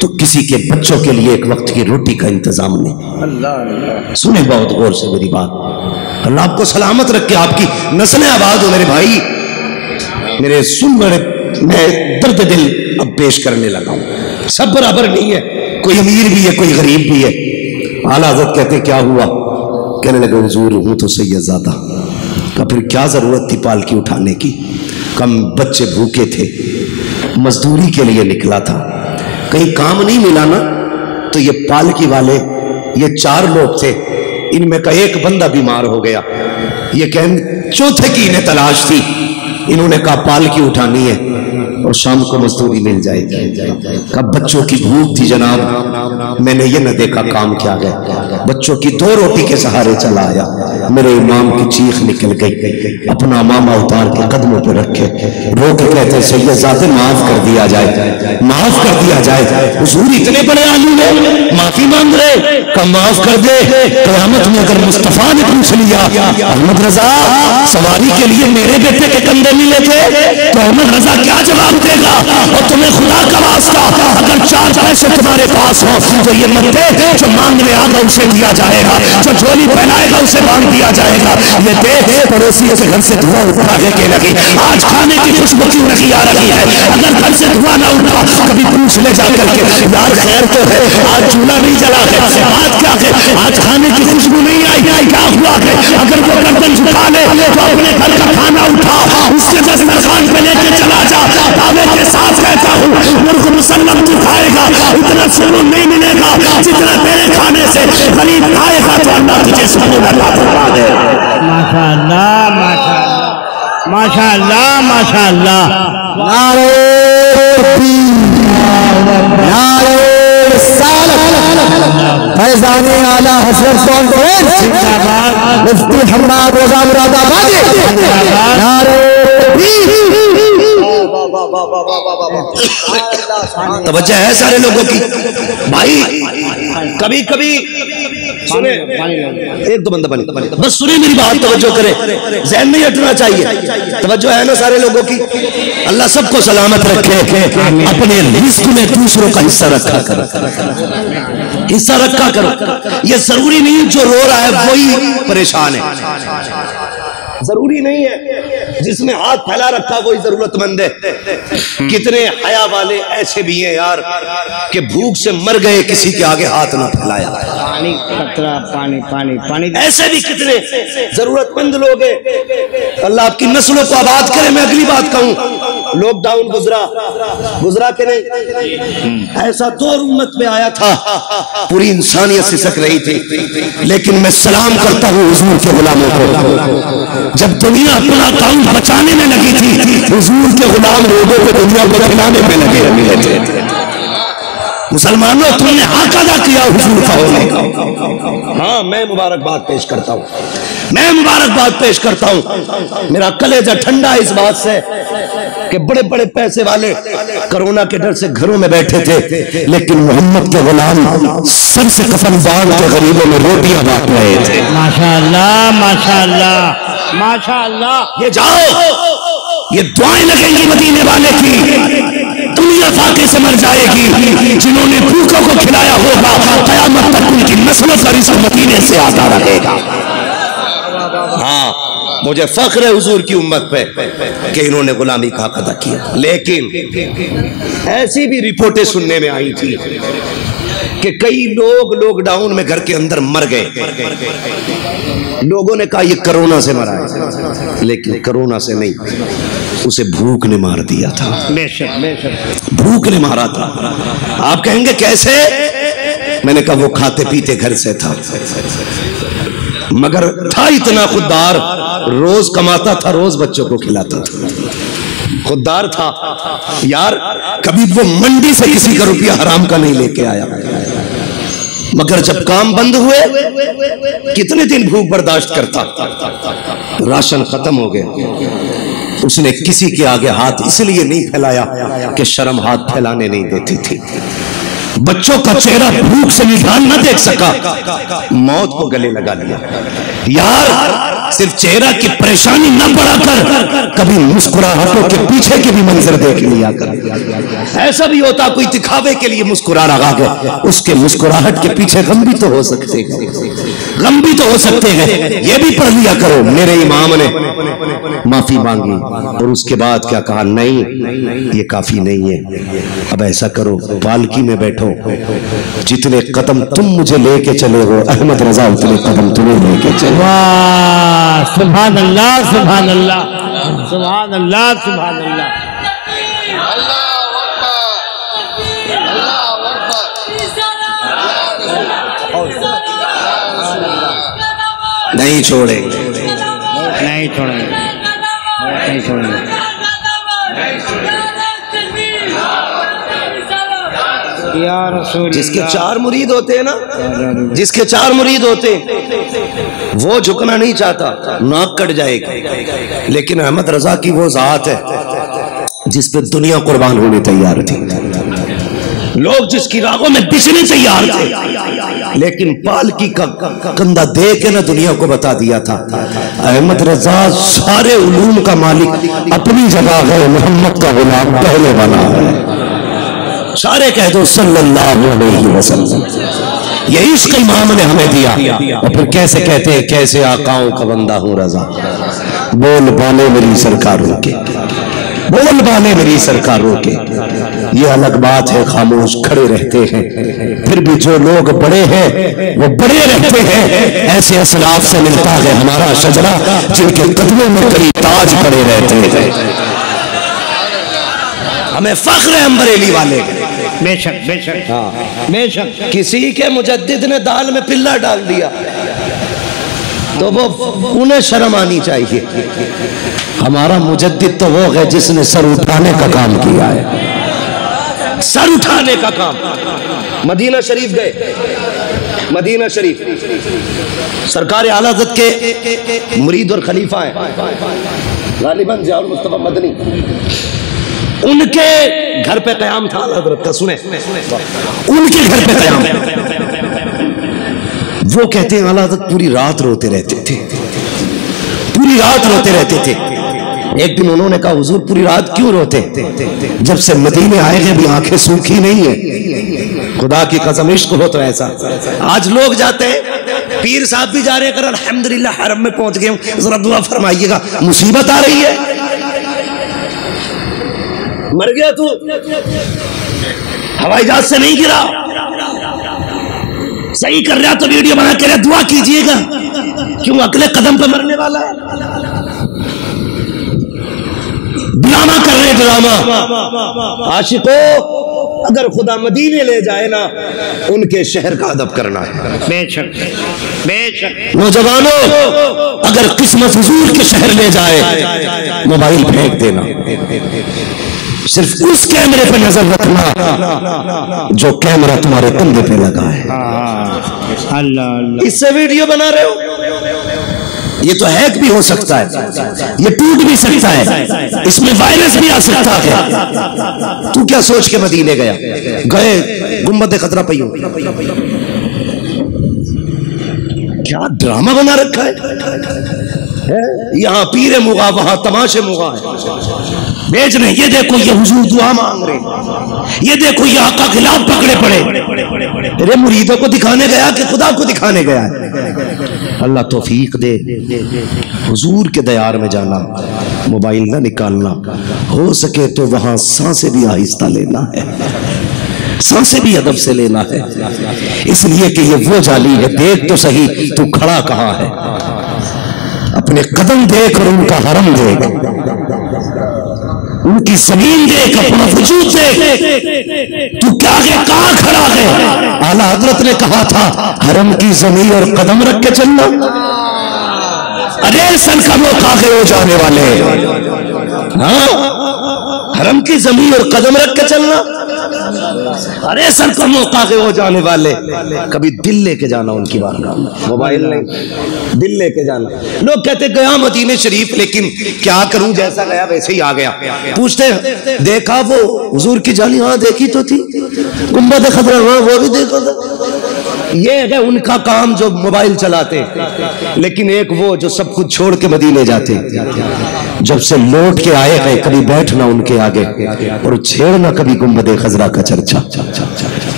تو کسی کے بچوں کے لیے ایک وقت کی روٹی کا انتظام نہیں۔ سنیں بہت غور سے میری بات، اللہ آپ کو سلامت رکھے، آپ کی نسلیں آباد ہو میرے بھائی۔ میرے سننے میں درد دل اب پیش کرنے لگا ہوں. سب برابر نہیں ہے, کوئی امیر بھی ہے, کوئی غریب بھی ہے. اعلیٰ حضرت کہتے کیا ہوا؟ کہنے لگے حضور ہوں تو سید زادہ. کہا پھر کیا ضرورت تھی پالکی اٹھانے کی؟ کم بچے بھوکے تھے, مزدوری کے لیے نکلا تھا, کہیں کام نہیں ملا نا, تو یہ پالکی والے یہ 4 لوگ تھے, ان میں کا ایک بندہ بیمار ہو گیا, یہ کہ چوتھے کی انہیں تلاش تھی, انہوں نے کہا پالکی اٹھانی ہے اور شام کو مزدوری مل جائے گی. کہا بچوں کی بھوک تھی جناب, میں نے یہ نہ دیکھا کام کیا گیا, بچوں کی 2 روٹی کے سہارے چلا آیا. میرے امام کی چیخ نکل گئی, اپنا ماما اتار کے قدموں پہ رکھے, رو کے کہتے سید زادے معاف کر دیا جائے, معاف کر دیا جائے. حضور اتنے بڑے عالم ہیں, معافی مانگ رہے, کہ معاف کر دے. قیامت میں اگر مصطفیٰ نے پوچھ لیا احمد رضا سواری کے لیے میرے بیٹے کے کندھے ملے تھے, تو احمد رضا کیا جواب دے گا؟ اور تمہیں خدا کا واسطہ اگر 4 پیسے تمہارے پاس ہو تو یہ مت دے, جو مانگنے آگا اسے دیا جائے گا, جو جھولی پہنائے گا اسے مانگ دیا جائے گا. یہ دے پڑوسی کے گھر سے دھواں اٹھا کے لگی, آج کھانے کی خوشبو کیوں نہیں آ رہی ہے؟ اگر گھر سے دھواں نہ اٹھا کبھی پوچھ لے جا کر کے یار خیر تو ہے, آج چولہا نہیں جلا ہے, آج کیا ہے, آج کھانے کی خوشبو نہیں آئی, کیا ہوا ہے؟ اگر وہ گردن جھکا لے تو اپنے گھر کا کھانا اٹھا اس کے دسترخوان پہ لے کے چلا جا. دعوے کے ساتھ کہتا ہوں مرغ مسلم تو کھائے گا, اتنا سکون نہیں ملے گا جتنا تیرے کھانے سے غریب کھائے گا, تو اللہ تجھے سکون عطا فرما دے. ماشاءاللہ ماشاءاللہ ماشاءاللہ ماشاءاللہ. نعرہ تکبیر, نعرہ رسالت, فیضان اعلیٰ حضرت کانفرنس مفتی حماد رضا مراد آبادی, نعرہ تکبیر. توجہ ہے سارے لوگوں کی بھائی. کبھی کبھی سنیں, ایک دو بندہ بنی بس سنیں میری بات, توجہ کریں, ذہن نہیں ہٹنا چاہیے. توجہ ہے نا سارے لوگوں کی؟ اللہ سب کو سلامت رکھے, اپنے رزق میں دوسروں کا حصہ رکھا کرو, حصہ رکھا کرو. یہ ضروری نہیں جو رو رہا ہے وہی پریشان ہے, ضروری نہیں ہے جس نے ہاتھ پھیلا رکھا وہی ضرورت مند ہے. کتنے حیا والے ایسے بھی ہیں یار کہ بھوک سے مر گئے, کسی کے آگے ہاتھ نہ پھیلایا. پانی قطرہ پانی پانی پانی, ایسے بھی کتنے ضرورت مند لوگ ہیں. اللہ آپ کی نسلوں کو آباد کرے. میں اگلی بات کہوں, لاک ڈاؤن گزرا کہ نہیں؟ ایسا دور امت میں آیا تھا, پوری انسانیت سسک رہی تھی, لیکن میں سلام کرتا ہوں حضور کے غلاموں کو. جب دنیا اپنا اکاؤنٹ بچانے میں لگی تھی, حضور کے غلام لوگوں کو دنیا کو بچانے میں لگے ہوئے تھے. مسلمانوں تم نے حق ادا کیا حضور کا ہونے کا. ہاں میں مبارکباد پیش کرتا ہوں, میں مبارکباد پیش کرتا ہوں. میرا کلیجہ ٹھنڈا اس بات سے کہ بڑے بڑے پیسے والے کرونا کے ڈر سے گھروں میں بیٹھے تھے, لیکن محمد کے غلام سر سے کفن باندھ کے غریبوں میں روٹیاں بانٹ رہے تھے. ماشاءاللہ ماشاءاللہ ماشاءاللہ. یہ جاؤ, یہ دعائیں لگیں گی مدینے والے کی, دنیا فاقے سے مر جائے گی. جنہوں نے بھوکوں کو کھلایا ہوگا قیامت تک ان کی نسلوں کا رزق مدینے سے آتا رہے گا. ہاں مجھے فخر ہے حضور کی امت پہ کہ انہوں نے غلامی کا حق ادا کیا. لیکن ایسی بھی رپورٹیں سننے میں آئی تھی کہ کئی لوگ لاک ڈاؤن میں گھر کے اندر مر گئے. لوگوں نے کہا یہ کرونا سے مرا ہے, لیکن کرونا سے نہیں, اسے بھوک نے مار دیا تھا. بے شک بے شک, بھوک نے مارا تھا. آپ کہیں گے کیسے؟ میں نے کہا وہ کھاتے پیتے گھر سے تھا, مگر تھا اتنا خوددار, روز کماتا تھا, روز بچوں کو کھلاتا تھا. خوددار تھا یار, کبھی وہ منڈی سے کسی کا روپیہ حرام کا نہیں لے کے آیا. مگر جب کام بند ہوئے کتنے دن بھوک برداشت کرتا, راشن ختم ہو گیا. اس نے کسی کے آگے ہاتھ اس لیے نہیں پھیلایا کہ شرم ہاتھ پھیلانے نہیں دیتی تھی. بچوں کا چہرہ بھوک سے نگران نہ دیکھ سکا, موت کو گلے لگا لیا. یار صرف چہرہ کی پریشانی نہ بڑھا کر کبھی مسکراہٹوں کے پیچھے کی بھی منظر دیکھ لیا کر۔ ایسا بھی ہوتا کوئی دکھاوے کے لیے مسکرا رہا ہے، اس کے مسکراہٹ کے پیچھے غم بھی تو ہو سکتے ہیں، غم بھی تو ہو سکتے ہیں، یہ بھی پڑھ لیا کرو۔ میرے امام نے معافی مانگی اور اس کے بعد کیا کہا، نہیں یہ کافی نہیں ہے، اب ایسا کرو پالکی میں بیٹھو، جتنے قدم تم مجھے لے کے چلے ہو احمد رضا اتنے قدم تمہیں لے کے چلے۔ واہ سبحان اللہ سبحان اللہ سبحان اللہ سبحان اللہ۔ نہیں چھوڑیں گے، نہیں چھوڑیں گے، نہیں چھوڑیں گے۔ یا رسول جس کے چار مرید ہوتے ہیں نا، جس کے چار مرید ہوتے ہیں وہ جھکنا نہیں چاہتا، ناک کٹ جائے گی، لیکن احمد رضا کی وہ ذات ہے جس پہ دنیا قربان ہونے تیار تھی، لوگ جس کی راہوں میں بچنے تیار تھے، لیکن پالکی کا کندھا دے کے نہ دنیا کو بتا دیا تھا احمد رضا سارے علوم کا مالک اپنی جگہ ہے، محمد کا غلام پہلے بنا ہے۔ سارے کہہ دو صلی اللہ علیہ وسلم۔ یہ عشق امام نے ہمیں دیا، اور پھر کیسے کہتے ہیں کیسے آقاؤں کا بندہ ہوں رضا، بول بانے میری سرکاروں کے، بول بانے میری سرکاروں کے۔ یہ الگ بات ہے خاموش کھڑے رہتے ہیں، پھر بھی جو لوگ بڑے ہیں وہ بڑے رہتے ہیں۔ ایسے اسلاف سے ملتا ہے ہمارا شجرہ جن کے قدموں میں کئی تاج پڑے رہتے ہیں۔ ہمیں فخر ہے بریلی والے، بے شک بے شک بے شک۔ کسی کے مجدد نے دال میں پلہ ڈال دیا تو وہ انہیں شرم آنی چاہیے۔ ہمارا مجدد تو وہ ہے جس نے سر اٹھانے کا کام کیا ہے، سر اٹھانے کا کام۔ مدینہ شریف گئے، مدینہ شریف سرکار اعلیٰ حضرت کے مرید اور خلیفہ ہیں غالباً ضیاء المصطفیٰ مدنی، ان کے گھر پہ قیام تھا اعلیٰ حضرت کا، سنیں ان کے گھر پہ قیام۔ وہ کہتے ہیں اعلیٰ حضرت پوری رات روتے رہتے تھے، پوری رات روتے رہتے تھے۔ ایک دن انہوں نے کہا حضور پوری رات کیوں روتے؟ جب سے مدینے آئے گئے بھی آنکھیں سوکھی نہیں ہیں۔ خدا کی قسم عشق ہو تو ایسا۔ آج لوگ جاتے ہیں، پیر صاحب بھی جا رہے ہیں، الحمدللہ حرم میں پہنچ گئے ہوں، ذرا دعا فرمائیے گا، مصیبت آ رہی ہے، مر گیا تو ہوائی جہاز سے نہیں گرا، صحیح کر رہا تو ویڈیو بنا کے دعا کیجئے گا، کیوں اگلے قدم پہ مرنے والا ہے؟ ڈرامہ کر رہے ڈرامہ۔ عاشقوں اگر خدا مدینے لے جائے نا، ان کے شہر کا ادب کرنا ہے۔ بے شک بے شک۔ نوجوانوں اگر قسمت حضور کے شہر لے جائے، موبائل پھینک دینا، صرف اس کیمرے پہ نظر رکھنا جو کیمرہ تمہارے کندھے پہ لگا ہے۔ اللہ اللہ، اس سے ویڈیو بنا رہے ہو، یہ تو ہیک بھی ہو سکتا ہے، یہ ٹوٹ بھی سکتا ہے، اس میں وائرس بھی آ سکتا ہے۔ تو کیا سوچ کے مدینے گیا؟ گئے گنبد خطرہ پہ ہو، کیا ڈرامہ بنا رکھا ہے؟ یہاں پیر مغا وہاں تماشے مغا ہے، بیچ رہے۔ یہ دیکھو یہ حضور دعا مانگ رہے، یہ دیکھو یہ آقا خلاف پکڑے پڑے۔ تیرے مریدوں کو دکھانے گیا کہ خدا کو دکھانے گیا ہے؟ اللہ توفیق دے، حضور کے دیار میں جانا، موبائل نہ نکالنا، ہو سکے تو وہاں سانسیں بھی آہستہ لینا ہے، سانسیں بھی ادب سے لینا ہے، اس لیے کہ یہ وہ جالی ہے۔ دیکھ تو صحیح تو کھڑا کہاں ہے، اپنے قدم دیکھ اور ان کا حرم دیکھ، ان کی زمین دیکھ، اپنا وجود دیکھ، تو کیا آگے کہاں کھڑا ہے؟ اعلیٰ حضرت نے کہا تھا حرم کی زمین اور قدم رکھ کے چلنا، ارے سن کا موقع ہو جانے والے، حرم کی زمین اور قدم رکھ کے چلنا، ارے سن کا موقع ہو جانے والے۔ کبھی دل لے کے جانا ان کی بارگاہ میں، موبائل نہیں، دل لے کے جانا۔ لوگ کہتے گیا مدینہ شریف، لیکن کیا کروں، جیسا گیا ویسے ہی آ گیا۔ پوچھتے ہیں دیکھا وہ حضور کی جالی؟ ہاں دیکھی تو تھی۔ گنبد خضرا ہاں وہ بھی دیکھا تھا۔ یہ ہے ان کا کام جو موبائل چلاتے، لیکن ایک وہ جو سب کچھ چھوڑ کے مدینے جاتے، جب سے لوٹ کے آئے گئے کبھی بیٹھنا ان کے آگے اور چھیڑنا کبھی گنبد خضرا کا چرچا،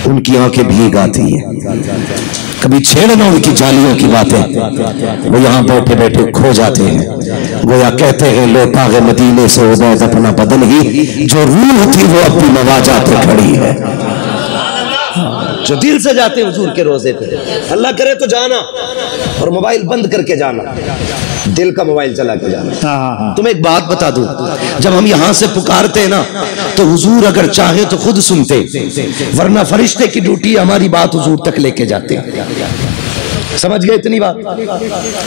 ان کی آنکھیں بھیگ آتی ہیں، کبھی چھیڑنا ان کی جالیوں کی باتیں، وہ یہاں بیٹھے بیٹھے کھو جاتے ہیں، گویا کہتے ہیں لوٹا گئے مدینے سے عبید اپنا بدن ہی، جو روح تھی وہ اپنی مواجہ پہ کھڑی ہے، جو دل سے جاتے حضور کے روزے پہ، اللہ کرے تو جانا اور موبائل بند کر کے جانا، دل کا موبائل چلا کے جانا۔ تمہیں ایک بات بتا دوں، جب ہم یہاں سے پکارتے نا تو حضور اگر چاہے تو خود سنتے، ورنہ فرشتے کی ڈیوٹی ہماری بات حضور تک لے کے جاتے، سمجھ گئے اتنی بات؟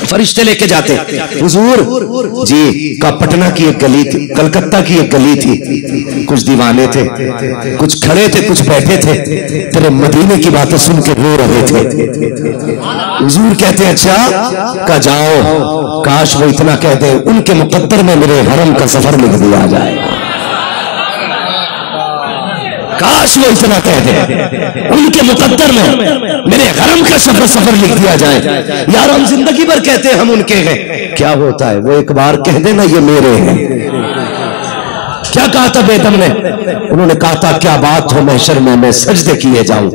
فرشتے لے کے جاتے، حضور جی کا پٹنہ کی ایک گلی تھی، کلکتہ کی ایک گلی تھی، کچھ دیوانے تھے، کچھ کھڑے تھے، کچھ بیٹھے تھے، تیرے مدینے کی باتیں سن کے رو رہے تھے، حضور کہتے ہیں اچھا کہ جاؤ، کاش وہ اتنا کہہ دے ان کے مقدر میں میرے حرم کا سفر لکھ دیا جائے، کاش وہ اتنا کہہ دے ان کے مقدر میں میرے حرم کا سفر لکھ دیا جائے، یار ہم زندگی بھر کہتے ہیں ہم ان کے ہیں، کیا ہوتا ہے وہ ایک بار کہہ دینا یہ میرے ہیں۔ کیا کہا تھا بیدم نے؟ انہوں نے کہا تھا کیا بات ہو محشر میں سجدے کیے جاؤں،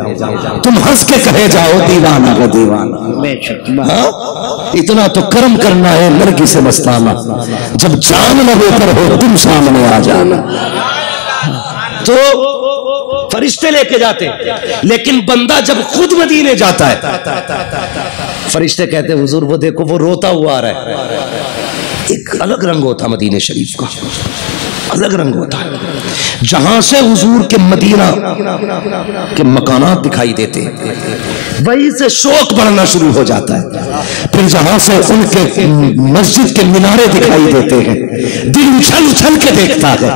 تم ہنس کے کہے جاؤ دیوانہ کا دیوانہ، اتنا تو کرم کرنا ہے لڑکی سے مستانہ، جب جان نہ ہو کر ہو تم سامنے آ جانا۔ تو فرشتے لے کے جاتے، لیکن بندہ جب خود مدینے جاتا ہے فرشتے کہتے ہیں حضور وہ دیکھو وہ روتا ہوا آ رہا ہے، ایک الگ رنگ ہوتا مدینہ شریف کا، الگ رنگ ہوتا ہے، جہاں سے حضور کے مدینہ کے مکانات دکھائی دیتے وہیں سے شوق بڑھنا شروع ہو جاتا ہے، پھر جہاں سے ان کے مسجد کے مینارے دکھائی دیتے ہیں دل اچھل اچھل کے دیکھتا ہے،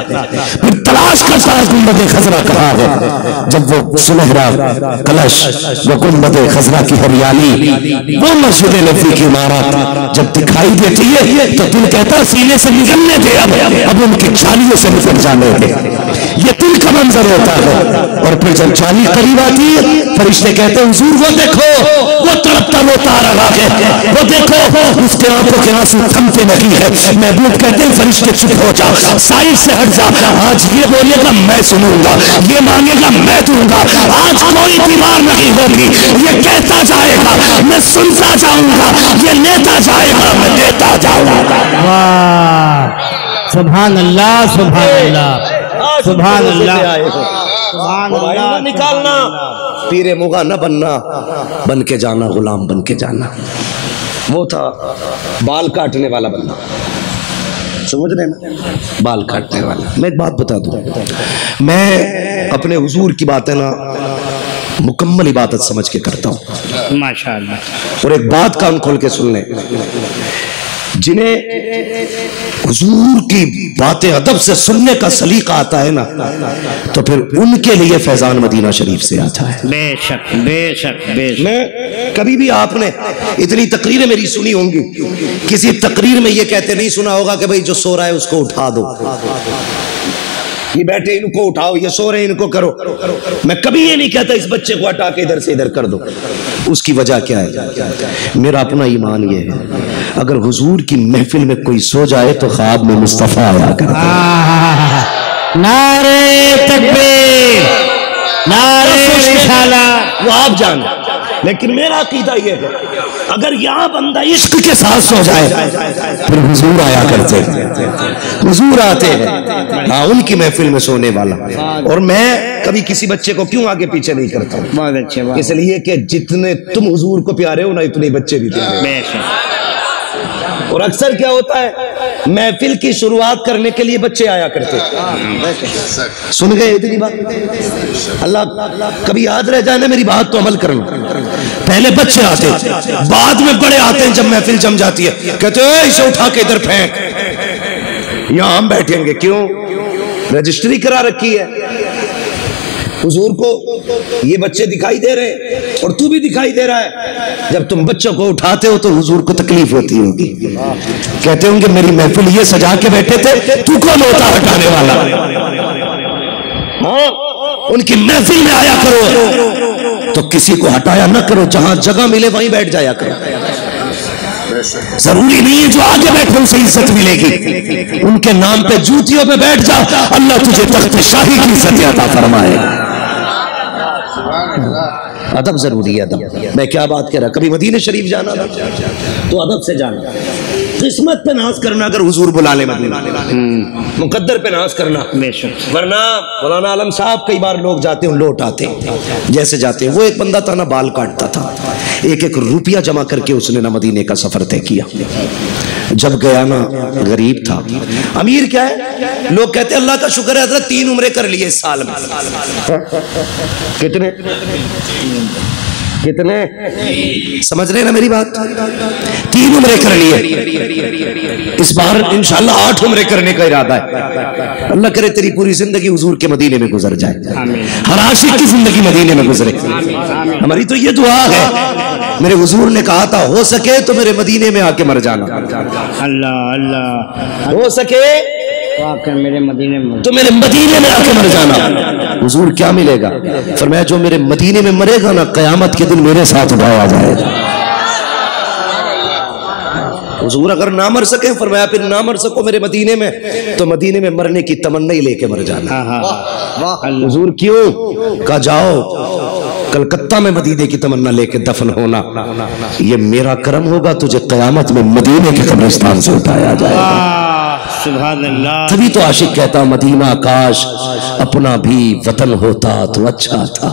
پھر تلاش کرتا ہے گنبد خضرا کہاں ہے، جب وہ سنہرا کلش وہ گنبد خضرا کی ہریالی وہ مسجد نبوی کی عمارت جب دکھائی دیتی ہے تو دل کہتا سینے سے نکلنے دے، اب ان کی چالیوں سے نکل جانے دے، یہ دل کا منظر ہوتا ہے۔ اور پھر جب چالی قریب آتی ہے فرشتے کہتے ہیں حضور وہ دیکھو وہ تڑپتا روتا آ رہا ہے، وہ دیکھو اس کے آنکھوں کے آنسو تھمتے نہیں ہے، محبوب کہتے ہیں فرشتے چپ ہو جا، سائڈ سے ہٹ جا، آج یہ بولے گا میں سنوں گا، یہ مانگے گا میں دوں گا، آج کوئی دیوار نہیں ہوگی، یہ کہتا جائے گا میں سنتا جاؤں گا، یہ لیتا جائے گا میں دیتا جاؤں گا۔ واہ سبحان اللہ سبحان اللہ سبحان اللہ سبحان اللہ، نکالنا پیر مغا نہ بننا، بن کے جانا غلام بن کے جانا، وہ تھا بال کاٹنے والا بننا، سمجھ رہے نا بال کاٹنے والا۔ میں ایک بات بتا دوں، میں اپنے حضور کی باتیں نا مکمل عبادت سمجھ کے کرتا ہوں، ماشاءاللہ، اور ایک بات کان کھول کے سن لیں، جنہیں حضور کی باتیں ادب سے سننے کا سلیقہ آتا ہے نا تو پھر ان کے لیے فیضان مدینہ شریف سے آتا ہے۔ بے شک بے شک بے شک، میں کبھی بھی آپ نے اتنی تقریریں میری سنی ہوں گی، کسی تقریر میں یہ کہتے نہیں سنا ہوگا کہ بھئی جو سو رہا ہے اس کو اٹھا دو، یہ بیٹھے ان کو اٹھاؤ، یہ سو رہے ان کو کرو، میں کبھی یہ نہیں کہتا اس بچے کو ہٹا کے ادھر سے ادھر کر دو۔ اس کی وجہ کیا ہے؟ میرا اپنا ایمان یہ ہے اگر حضور کی محفل میں کوئی سو جائے تو خواب میں مصطفیٰ آیا کرتا، نعرہ تکبیر نعرہ رسالہ، وہ آپ جانے، لیکن میرا عقیدہ یہ ہے اگر یہاں بندہ عشق کے ساتھ سو جائے پھر حضور آیا کرتے، حضور آتے ہیں، ہاں ان کی محفل میں سونے والا۔ اور میں کبھی کسی بچے کو کیوں آگے پیچھے نہیں کرتا ہوں، بہت اچھے بات، اس لیے کہ جتنے تم حضور کو پیارے ہو نا اتنے بچے بھی پیارے ہو۔ بے شک، اور اکثر کیا ہوتا ہے محفل کی شروعات کرنے کے لیے بچے آیا کرتے، سن گئے اتنی بات؟ اللہ کبھی یاد رہ جائے نا میری بات تو عمل کرنا، پہلے بچے آتے بعد میں بڑے آتے ہیں، جب محفل جم جاتی ہے کہتے ہیں اسے اٹھا کے ادھر پھینک، یہاں ہم بیٹھیں گے، کیوں؟ رجسٹری کرا رکھی ہے، حضور کو یہ بچے دکھائی دے رہے اور تو بھی دکھائی دے رہا ہے، جب تم بچوں کو اٹھاتے ہو تو حضور کو تکلیف ہوتی ہوگی، کہتے ہوں گے میری محفل یہ سجا کے بیٹھے تھے، تو کون ہوتا ہٹانے والا؟ ہاں ان کی محفل میں آیا کرو تو کسی کو ہٹایا نہ کرو، جہاں جگہ ملے وہیں بیٹھ جایا کرو۔ ضروری نہیں ہے جو آگے بیٹھے ان سے عزت ملے گی، ان کے نام پہ جوتیوں پہ بیٹھ جا، اللہ تجھے تخت شاہی کی عزت عطا فرمائے۔ ادب ضروری ہے، ادب۔ میں کیا بات کر رہا، کبھی مدینہ شریف جانا تو ادب سے جانا، قسمت پہ ناز کرنا اگر حضور بلا لے مدینہ، مقدر پہ ناز کرنا، ورنہ مولانا عالم صاحب کئی بار لوگ جاتے ہیں لوٹ آتے ہیں جیسے جاتے ہیں۔ وہ ایک بندہ تھا نا بال کاٹتا تھا، ایک ایک روپیہ جمع کر کے اس نے نا مدینے کا سفر طے کیا۔ جب گیا نا غریب تھا، امیر کیا ہے، لوگ کہتے ہیں اللہ کا شکر ہے حضرت 3 عمرے کر لیے اس سال میں۔ کتنے سمجھ رہے نا میری بات، 3 عمرے کر لیے، اس بار انشاءاللہ 8 عمرے کرنے کا ارادہ ہے۔ اللہ کرے تیری پوری زندگی حضور کے مدینے میں گزر جائے، ہر عاشق کی زندگی مدینے میں گزرے۔ ہماری تو یہ دعا ہے، میرے حضور نے کہا تھا ہو سکے تو میرے مدینے میں آ کے مر جانا، اللہ اللہ، ہو سکے میرے مدینے میں تو میرے مدینے میں آ کے مر جانا۔ حضور کیا ملے گا، فرمایا جو میرے مدینے میں مرے گا نا قیامت کے دن میرے ساتھ اٹھایا جائے گا۔ حضور اگر نہ مر سکے، فرمایا پھر نہ مر سکو میرے مدینے میں تو مدینے میں مرنے کی تمنا ہی لے کے مر جانا۔ حضور کیوں کہا جاؤ کلکتہ میں مدینے کی تمنا لے کے دفن ہونا، یہ میرا کرم ہوگا، تجھے قیامت میں مدینے کے قبرستان سے اٹھایا جائے گا۔ سبحان اللہ۔ تبھی تو عاشق کہتا مدینہ کاش اپنا بھی وطن ہوتا تو اچھا تھا۔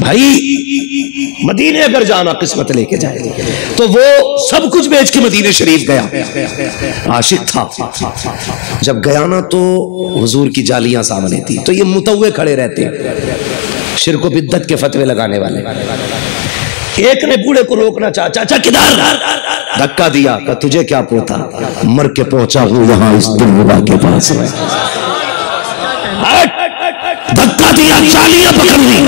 بھائی مدینے اگر جانا قسمت لے کے جائے تو وہ سب کچھ بیچ کے مدینے شریف گیا، عاشق تھا۔ جب گیا نا تو حضور کی جالیاں سامنے تھی، تو یہ متوے کھڑے رہتے ہیں شرک و بدعت کے فتوے لگانے والے۔ ایک نے بوڑھے کو روکنا چاہا، چاچا کدھر، دھکا دیا، کہ تجھے کیا پوتا، مر کے پہنچا ہوں یہاں اس دلربا کے پاس میں۔ دھکا دیا، جالیاں پکڑ لی،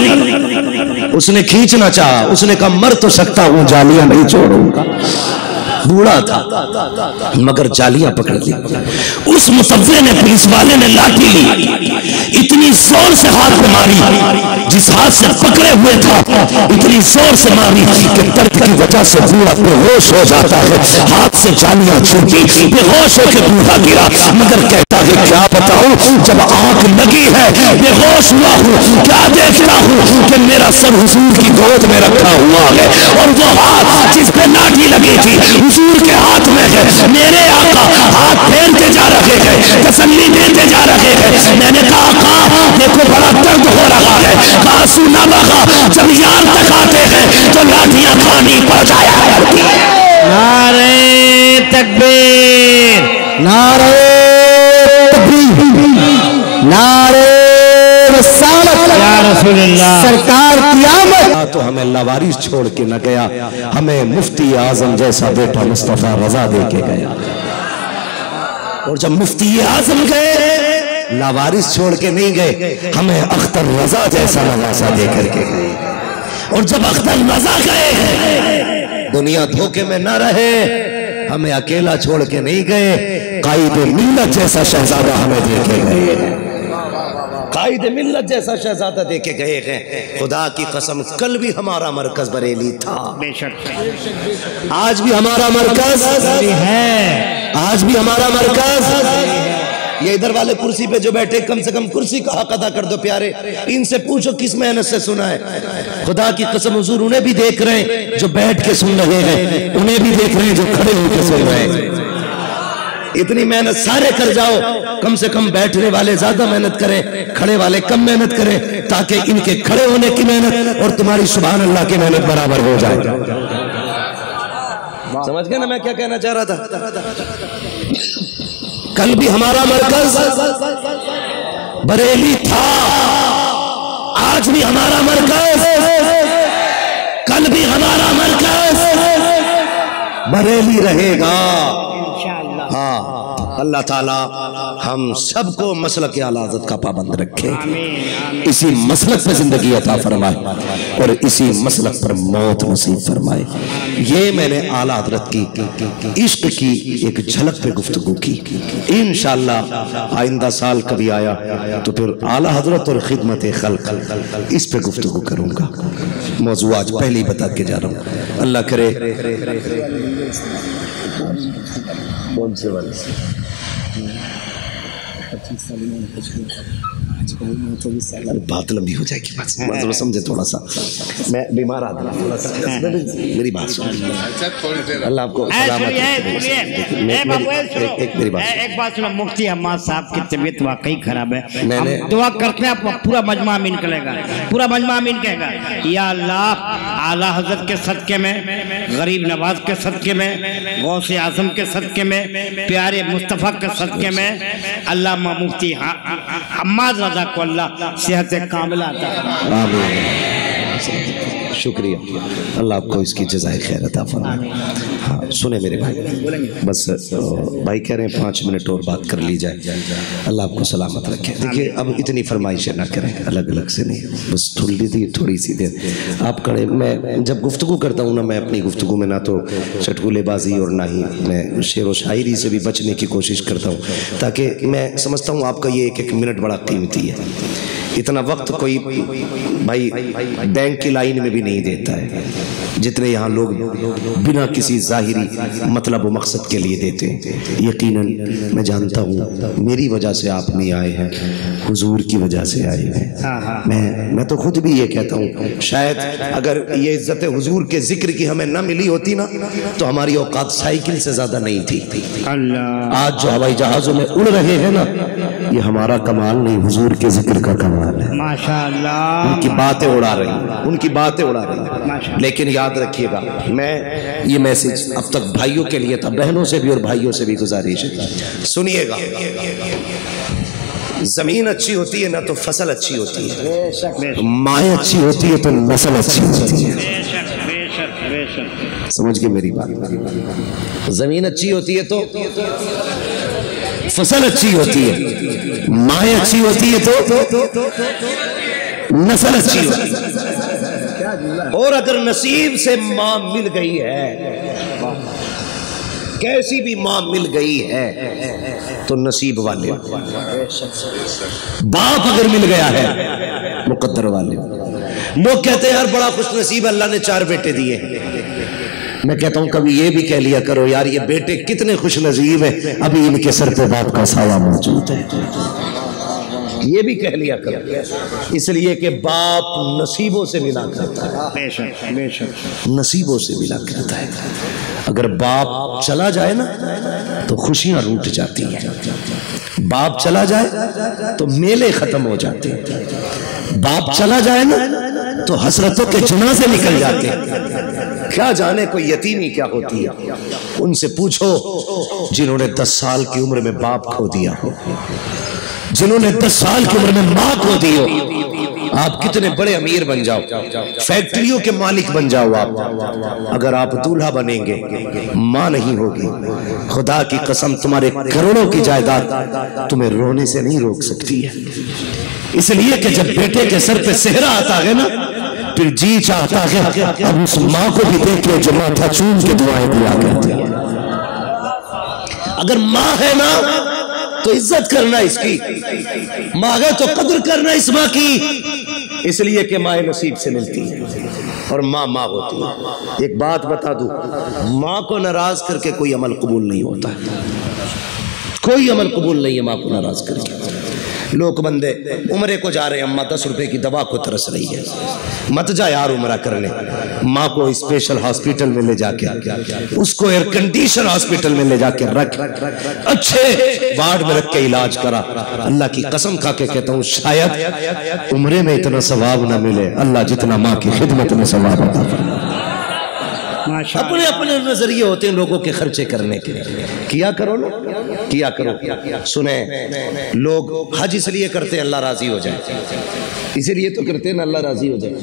اس نے کھینچنا چاہا، اس نے کہا مر تو سکتا ہوں جالیاں نہیں چھوڑوں گا۔ بوڑھا تھا مگر جالیاں پکڑ لی۔ اس مصوے نے، پولیس والے نے لاٹھی لی، اتنی زور سے ہاتھ میں ماری، جس ہاتھ سے پکڑے ہوئے تھا اتنی زور سے ماری کہ درد کی وجہ سے بوڑھا بے ہوش ہو جاتا ہے۔ ہاتھ سے جالیاں چھوٹی، بے ہوش ہو کے بوڑھا گرا، مگر کہتا ہے کیا بتاؤں، جب آنکھ لگی ہے بے ہوش ہوا ہوں، کیا دیکھتا ہوں کہ میرا سر حضور کی گود میں رکھا ہوا ہے، اور وہ ہاتھ جس پہ لاٹھی لگی تھی حضور کے ہاتھ میں ہے۔ میرے آقا ہاتھ پھیرتے جا رہے ہیں، تسلی دیتے جا رہے ہیں۔ میں نے کہا آقا دیکھو بڑا درد ہو رہا ہے، کہا سونا بغا جب یار تک آتے ہیں تو لاٹھیاں کھانی پڑ جایا کرتی ہیں۔ نعرہ تکبیر، نعرہ تکبیر، نعرہ رسالت، یا رسول اللہ، سرکار کی آمد۔ تو ہمیں لاوارث چھوڑ کے نہ گیا، ہمیں مفتی اعظم جیسا بیٹا مصطفیٰ رضا دے کے گیا۔ اور جب مفتی اعظم گئے لاوارث چھوڑ کے نہیں گئے، ہمیں اختر رضا جیسا نواسا دے کر کے گئے۔ اور جب اختر رضا گئے دنیا دھوکے میں نہ رہے، ہمیں اکیلا چھوڑ کے نہیں گئے، قائد ملت جیسا شہزادہ ہمیں دے کے گئے، قائد ملت جیسا شہزادہ دے کے گئے ہیں۔ خدا کی قسم کل بھی ہمارا مرکز بریلی تھا، بے شک آج بھی ہمارا مرکز ہے، آج بھی ہمارا مرکز۔ یہ ادھر والے کرسی پہ جو بیٹھے کم سے کم کرسی کا حق ادا کر دو پیارے، ان سے پوچھو کس محنت سے سنا ہے۔ خدا کی قسم حضور انہیں بھی دیکھ رہے ہیں جو بیٹھ کے سن رہے ہیں، انہیں بھی دیکھ رہے ہیں جو کھڑے ہو کے سن رہے ہیں۔ اتنی محنت سارے کر جاؤ، کم سے کم بیٹھنے والے زیادہ محنت کریں، کھڑے والے کم محنت کریں، تاکہ ان کے کھڑے ہونے کی محنت اور تمہاری سبحان اللہ کی محنت برابر ہو جائے۔ سمجھ گئے نا میں کیا کہنا چاہ رہا تھا؟ کل بھی ہمارا مرکز بریلی تھا، آج بھی ہمارا مرکز، کل بھی ہمارا مرکز بریلی رہے گا۔ ہاں اللہ تعالیٰ ہم سب کو مسلک اعلیٰ حضرت کا پابند رکھے، اسی مسلک پہ زندگی عطا فرمائے اور اسی مسلک پر موت نصیب فرمائے۔ یہ میں نے اعلیٰ حضرت کی عشق کی ایک جھلک پہ گفتگو کی۔ انشاءاللہ آئندہ سال کبھی آیا تو پھر اعلیٰ حضرت اور خدمت خلق اس پہ گفتگو کروں گا۔ موضوع آج پہلے ہی بتا کے جا رہا ہوں، اللہ کرے کون سے والے بات لمبی ہو جائے گی، بات سمجھے تھوڑا سا، میں بیمار آدمی تھوڑا سا میری بات سن، اللہ آپ کو سلامت ایک میری بات ایک بات سنو، مفتی حماد صاحب کی طبیعت واقعی خراب ہے، ہم دعا کرتے ہیں آپ پورا مجمع آمین کرے گا، پورا مجمع آمین کہے گا۔ یا اللہ اعلیٰ حضرت کے صدقے میں، غریب نواز کے صدقے میں، غوث اعظم کے صدقے میں، پیارے مصطفیٰ کے صدقے میں، علامہ مفتی حماد رضا کو اللہ صحت کاملہ عطا فرمائے۔ آمین، شکریہ، اللہ آپ کو اس کی جزائے خیر عطا فرمائے۔ ہاں سنیں میرے بھائی، بس بھائی کہہ رہے ہیں 5 منٹ اور بات کر لی جائے، اللہ آپ کو سلامت رکھے۔ دیکھیے اب اتنی فرمائشیں نہ کریں، الگ الگ سے نہیں، بس تھوڑی سی دیر آپ کریں۔ میں جب گفتگو کرتا ہوں نا، میں اپنی گفتگو میں نہ تو چٹکولے بازی اور نہ ہی میں شعر و شاعری سے بھی بچنے کی کوشش کرتا ہوں، تاکہ میں سمجھتا ہوں آپ کا یہ ایک منٹ بڑا قیمتی ہے۔ اتنا وقت کوئی بھائی بینک کی لائن میں بھی نہیں دیتا ہے جتنے یہاں لوگ بنا کسی ظاہری مطلب و مقصد کے لیے دیتے ہیں۔ یقیناً میں جانتا ہوں میری وجہ سے آپ نہیں آئے ہیں، حضور کی وجہ سے آئے ہیں۔ میں تو خود بھی یہ کہتا ہوں، شاید اگر یہ عزت حضور کے ذکر کی ہمیں نہ ملی ہوتی نا تو ہماری اوقات سائیکل سے زیادہ نہیں تھی۔ آج جو ہوائی جہازوں میں اڑ رہے ہیں نا، یہ ہمارا کمال نہیں، حضور کے ذکر کا کمال ہے۔ ماشاءاللہ، ان کی باتیں اڑا رہی ہیں، ان کی باتیں اڑا رہی ہیں، لیکن یاد رکھیے گا، میں یہ میسج اب تک بھائیوں کے لیے تھا، بہنوں سے بھی اور بھائیوں سے بھی گزارش ہے، سنیے گا۔ زمین اچھی ہوتی ہے نا تو فصل اچھی ہوتی ہے، مائیں اچھی ہوتی ہے تو نسل اچھی ہوتی ہے۔ سمجھ گئے میری بات؟ زمین اچھی ہوتی ہے تو فصل اچھی ہوتی ہے، مائیں اچھی ہوتی ہے تو نسل اچھی ہوتی ہے۔ اور اگر نصیب سے ماں مل گئی ہے، کیسی بھی ماں مل گئی ہے تو نصیب والے، باپ اگر مل گیا ہے مقدر والے۔ لوگ کہتے ہیں یار بڑا خوش نصیب اللہ نے 4 بیٹے دیے ہیں، میں کہتا ہوں کبھی یہ بھی کہہ لیا کرو یار یہ بیٹے کتنے خوش نصیب ہیں، ابھی ان کے سر پہ باپ کا سایہ موجود ہے، یہ بھی کہہ لیا کرو، اس لیے کہ باپ نصیبوں سے ملا کرتا ہے، نصیبوں سے ملا کرتا ہے۔ اگر باپ چلا جائے نا تو خوشیاں روٹ جاتی ہیں، باپ چلا جائے تو میلے ختم ہو جاتے ہیں، باپ چلا جائے نا تو حسرتوں کے جنازے نکل جاتے ہیں۔ کیا جانے کوئی یتیمی کیا ہوتی ہے، ان سے پوچھو جنہوں نے 10 سال کی عمر میں باپ کھو دیا ہو، جنہوں نے 10 سال کی عمر میں ماں کھو دی ہو۔ آپ کتنے بڑے امیر بن جاؤ، فیکٹریوں کے مالک بن جاؤ، آپ اگر آپ دولہا بنیں گے ماں نہیں ہوگی، خدا کی قسم تمہارے کروڑوں کی جائیداد تمہیں رونے سے نہیں روک سکتی ہے۔ اس لیے کہ جب بیٹے کے سر پہ صحرا آتا ہے نا پھر جی چاہتا ہے اب اس ماں کو بھی دیکھ لے جو ماتھا چوم کے دعائیں دیا کرتی ہے۔ اگر ماں ہے نا تو عزت کرنا اس کی، ماں ہے تو قدر کرنا اس ماں کی، اس لیے کہ ماں نصیب سے ملتی ہے اور ماں ماں ہوتی ہے۔ ایک بات بتا دوں، ماں کو ناراض کر کے کوئی عمل قبول نہیں ہوتا ہے، کوئی عمل قبول نہیں ہے ماں کو ناراض کر کے۔ لوگ بندے عمرے کو جا رہے ہیں، اماں 10 روپے کی دوا کو ترس رہی ہے، مت جا یار عمرہ کرنے، ماں کو اسپیشل ہاسپیٹل میں لے جا کے، اس کو ایئر کنڈیشن ہاسپیٹل میں لے جا کے رکھ، اچھے وارڈ میں رکھ کے علاج کرا۔ اللہ کی قسم کھا کے کہتا ہوں شاید عمرے میں اتنا ثواب نہ ملے اللہ جتنا ماں کی خدمت میں ثواب عطا فرمائے۔ اپنے اپنے نظریے ہوتے ہیں لوگوں کے خرچے کرنے کے، کیا کرو نا، کیا کرو۔ سنیں، لوگ حج اس لیے کرتے ہیں اللہ راضی ہو جائے، اسی لیے تو کرتے ہیں نا اللہ راضی ہو جائے۔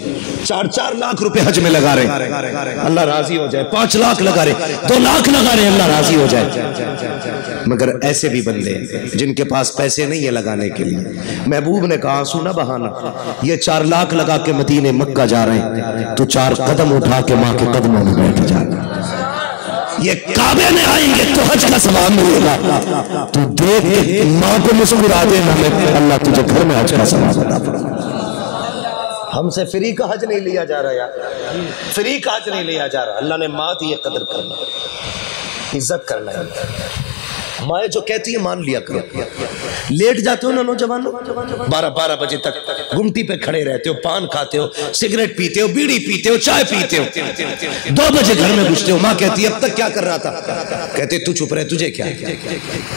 4 لاکھ روپے حج میں لگا رہے ہیں اللہ راضی ہو جائے، 5 لاکھ لگا رہے، 2 لاکھ لگا رہے اللہ راضی ہو جائے۔ مگر ایسے بھی بندے جن کے پاس پیسے نہیں ہے لگانے کے لیے، محبوب نے کہا آنسو نہ بہانا، یہ 4 لاکھ لگا کے مدینے مکہ جا رہے ہیں، تو 4 قدم اٹھا کے ماں کے قدموں میں بیٹھ جانا، یہ کعبے میں آئیں گے تو حج کا ثواب ملے گا، تو دیکھ ماں کو مسکرا دینا، اللہ تجھے گھر میں حج کا ثواب عطا فرمائے۔ ہم سے فری کا حج نہیں لیا جا رہا یار، فری کا حج نہیں لیا جا رہا، اللہ نے ماں دی یہ قدر کرنا، عزت کرنا ہے۔ مائیں جو کہتی ہیں مان لیا کرو۔ لیٹ جاتے ہو نا نوجوانوں، 12 بجے تک گمٹی پہ کھڑے رہتے ہو، پان کھاتے ہو، سگریٹ پیتے ہو، بیڑی پیتے ہو، چائے پیتے ہو، 2 بجے گھر میں گھستے ہو، ماں کہتی ہے اب تک کیا کر رہا تھا، کہتے تو چپ رہے تجھے کیا،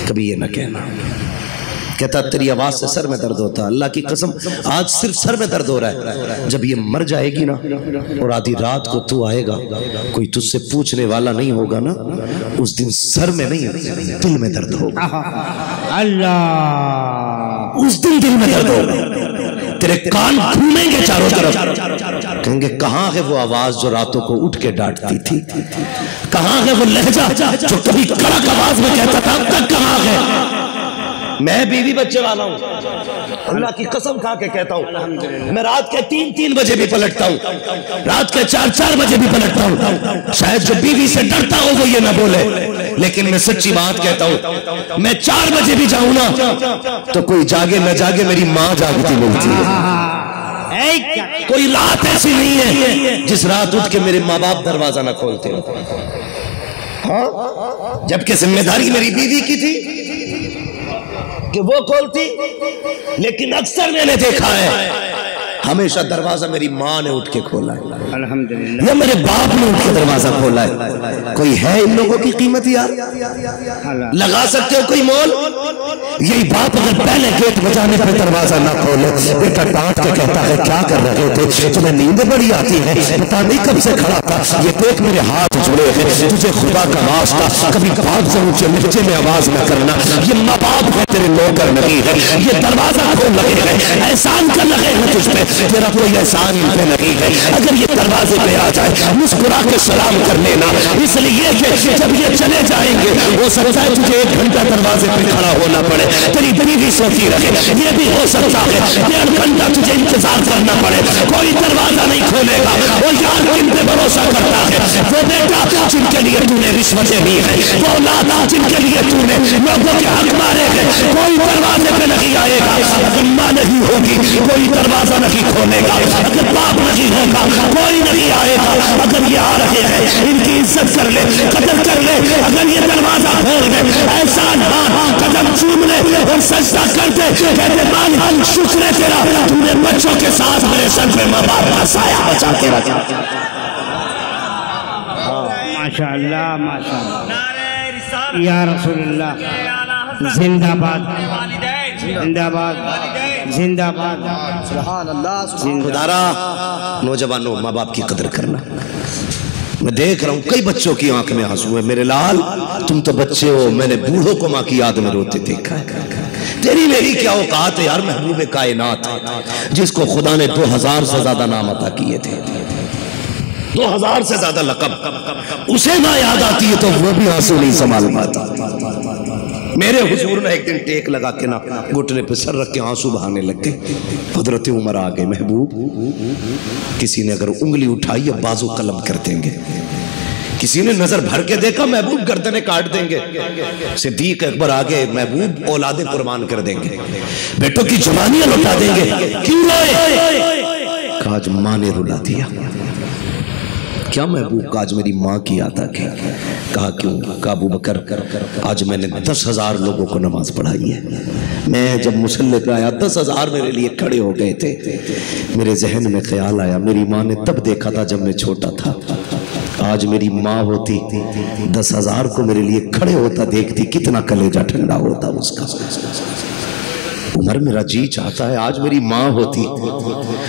کبھی یہ نہ کہنا، کہتا تیری آواز سے سر میں درد ہوتا، اللہ کی قسم آج صرف سر میں درد ہو رہا ہے، جب یہ مر جائے گی نا اور آدھی رات کو تو آئے گا، کوئی تجھ سے پوچھنے والا نہیں ہوگا نا، اس دن سر میں نہیں دل میں درد ہوگا، اللہ اس دن دل میں درد ہوگا، تیرے کان گھومیں گے چاروں طرف، کہیں گے کہاں ہے وہ آواز جو راتوں کو اٹھ کے ڈانٹتی تھی، کہاں ہے وہ لہجہ جو کبھی کڑک آواز میں کہتا تھا، اب تک کہاں ہے؟ میں بیوی بچے والا ہوں، اللہ کی قسم کھا کے کہتا ہوں، میں رات کے 3 بجے بھی پلٹتا ہوں، رات کے 4 بجے بھی پلٹتا ہوں، شاید جو بیوی سے ڈرتا ہو وہ یہ نہ بولے، لیکن میں سچی بات کہتا ہوں، میں 4 بجے بھی جاؤں نا تو کوئی جاگے نہ جاگے میری ماں جاگتی ملتی ہے، کوئی رات ایسی نہیں ہے جس رات اٹھ کے میرے ماں باپ دروازہ نہ کھولتے ہو، جبکہ ذمہ داری میری بیوی کی تھی کہ وہ کھولتی، لیکن اکثر میں نے دیکھا ہے ہمیشہ دروازہ میری ماں نے اٹھ کے کھولا ہے، الحمدللہ، یا میرے باپ نے اٹھ کے دروازہ کھولا ہے۔ کوئی ہے ان لوگوں کی قیمت یار؟ لگا سکتے ہو کوئی مول؟ یہی باپ اگر پہلے گیٹ بجانے پہ دروازہ نہ کھولے، بیٹا ڈانٹ کے کہتا ہے کیا کر رہے تھے، تمہیں نیند بڑی آتی ہے، پتا نہیں کب سے کھڑا تھا، یہ دیکھ میرے ہاتھ جڑے ہیں، تجھے خدا کا واسطہ کبھی بات سے اونچے نیچے میں آواز نہ کرنا، یہ ماں باپ ہے تیرے نوکر نہیں ہے، یہ دروازہ کھول لگے ہیں، احسان کر لگے ہیں تجھ پہ، تیرا کوئی احسان ان پہ نہیں ہے، اگر یہ دروازے پہ آ جائے مسکرا کے سلام کر لینا، اس لیے کہ جب یہ چلے جائیں گے ہو سکتا ہے تجھے 1 گھنٹہ دروازے پہ کھڑا ہونا پڑے، تیری بیوی سوتی رہے، یہ بھی ہو سکتا ہے 1.5 گھنٹہ تجھے انتظار کرنا پڑے، کوئی دروازہ نہیں کھولے گا، وہ یار کن پہ بھروسہ کرتا ہے، وہ بیٹا جن کے لیے تو نے رشوتیں دی ہیں، وہ اولاد جن کے لیے تو نے لوگوں کے حق مارے ہیں، کوئی دروازے پہ نہیں آئے گا، اگر ماں نہیں ہوگی کوئی دروازہ نہیں کھولے گا، اگر باپ نہیں ہوگا کوئی نہیں آئے گا، اگر یہ آ رہے ہیں ان کی عزت کر لے، قدر کر لے، اگر یہ دروازہ کھول دے، احسان قدم چوم لے اور سجدہ کر دے، کہتے مالک شکر ہے تیرا، تو نے بچوں کے ساتھ میرے سر پہ ماں باپ کا سایہ بچا کے رکھا۔ ماشاءاللہ ماشاءاللہ، یا رسول اللہ، زندہ باد زندہ باد زندہ باد، سبحان اللہ، خدارا نوجوانوں ماں باپ کی قدر کرنا، میں دیکھ رہا ہوں کئی بچوں کی آنکھ میں آنسو ہے، میرے لال تم تو بچے ہو، میں نے بوڑھوں کو ماں کی یاد میں روتے دیکھا ہے، تیری میری کیا اوقات ہے یار، محبوب کائنات جس کو خدا نے 2000 سے زیادہ نام عطا کیے تھے، 2000 سے زیادہ لقب، اسے نہ یاد آتی ہے تو وہ بھی آنسو نہیں سنبھال پاتا۔ میرے حضور نے ایک دن ٹیک لگا کے نا گھٹنے پہ سر رکھ کے آنسو بہانے لگ گئے، حضرت عمر آگئے، محبوب کسی نے اگر انگلی اٹھائی اب بازو قلم کر دیں گے، کسی نے نظر بھر کے دیکھا محبوب گردنیں کاٹ دیں گے، صدیق اکبر آگے محبوب اولادیں قربان کر دیں گے، بیٹوں کی جوانیاں لوٹا دیں گے، کیوں روئے؟ کہا آج ماں نے رلا دیا، کیا محبوب کا آج میری ماں کی یاد آ گئی؟ کہا کیوں؟ کہا ابو بکر آج میں نے 10,000 لوگوں کو نماز پڑھائی ہے، میں جب مصلی پہ آیا 10,000 میرے لیے کھڑے ہو گئے تھے، میرے ذہن میں خیال آیا میری ماں نے تب دیکھا تھا جب میں چھوٹا تھا، آج میری ماں ہوتی 10,000 کو میرے لیے کھڑے ہوتا دیکھتی کتنا کلیجہ ٹھنڈا ہوتا اس کا۔ عمر میرا جی چاہتا ہے آج میری ماں ہوتی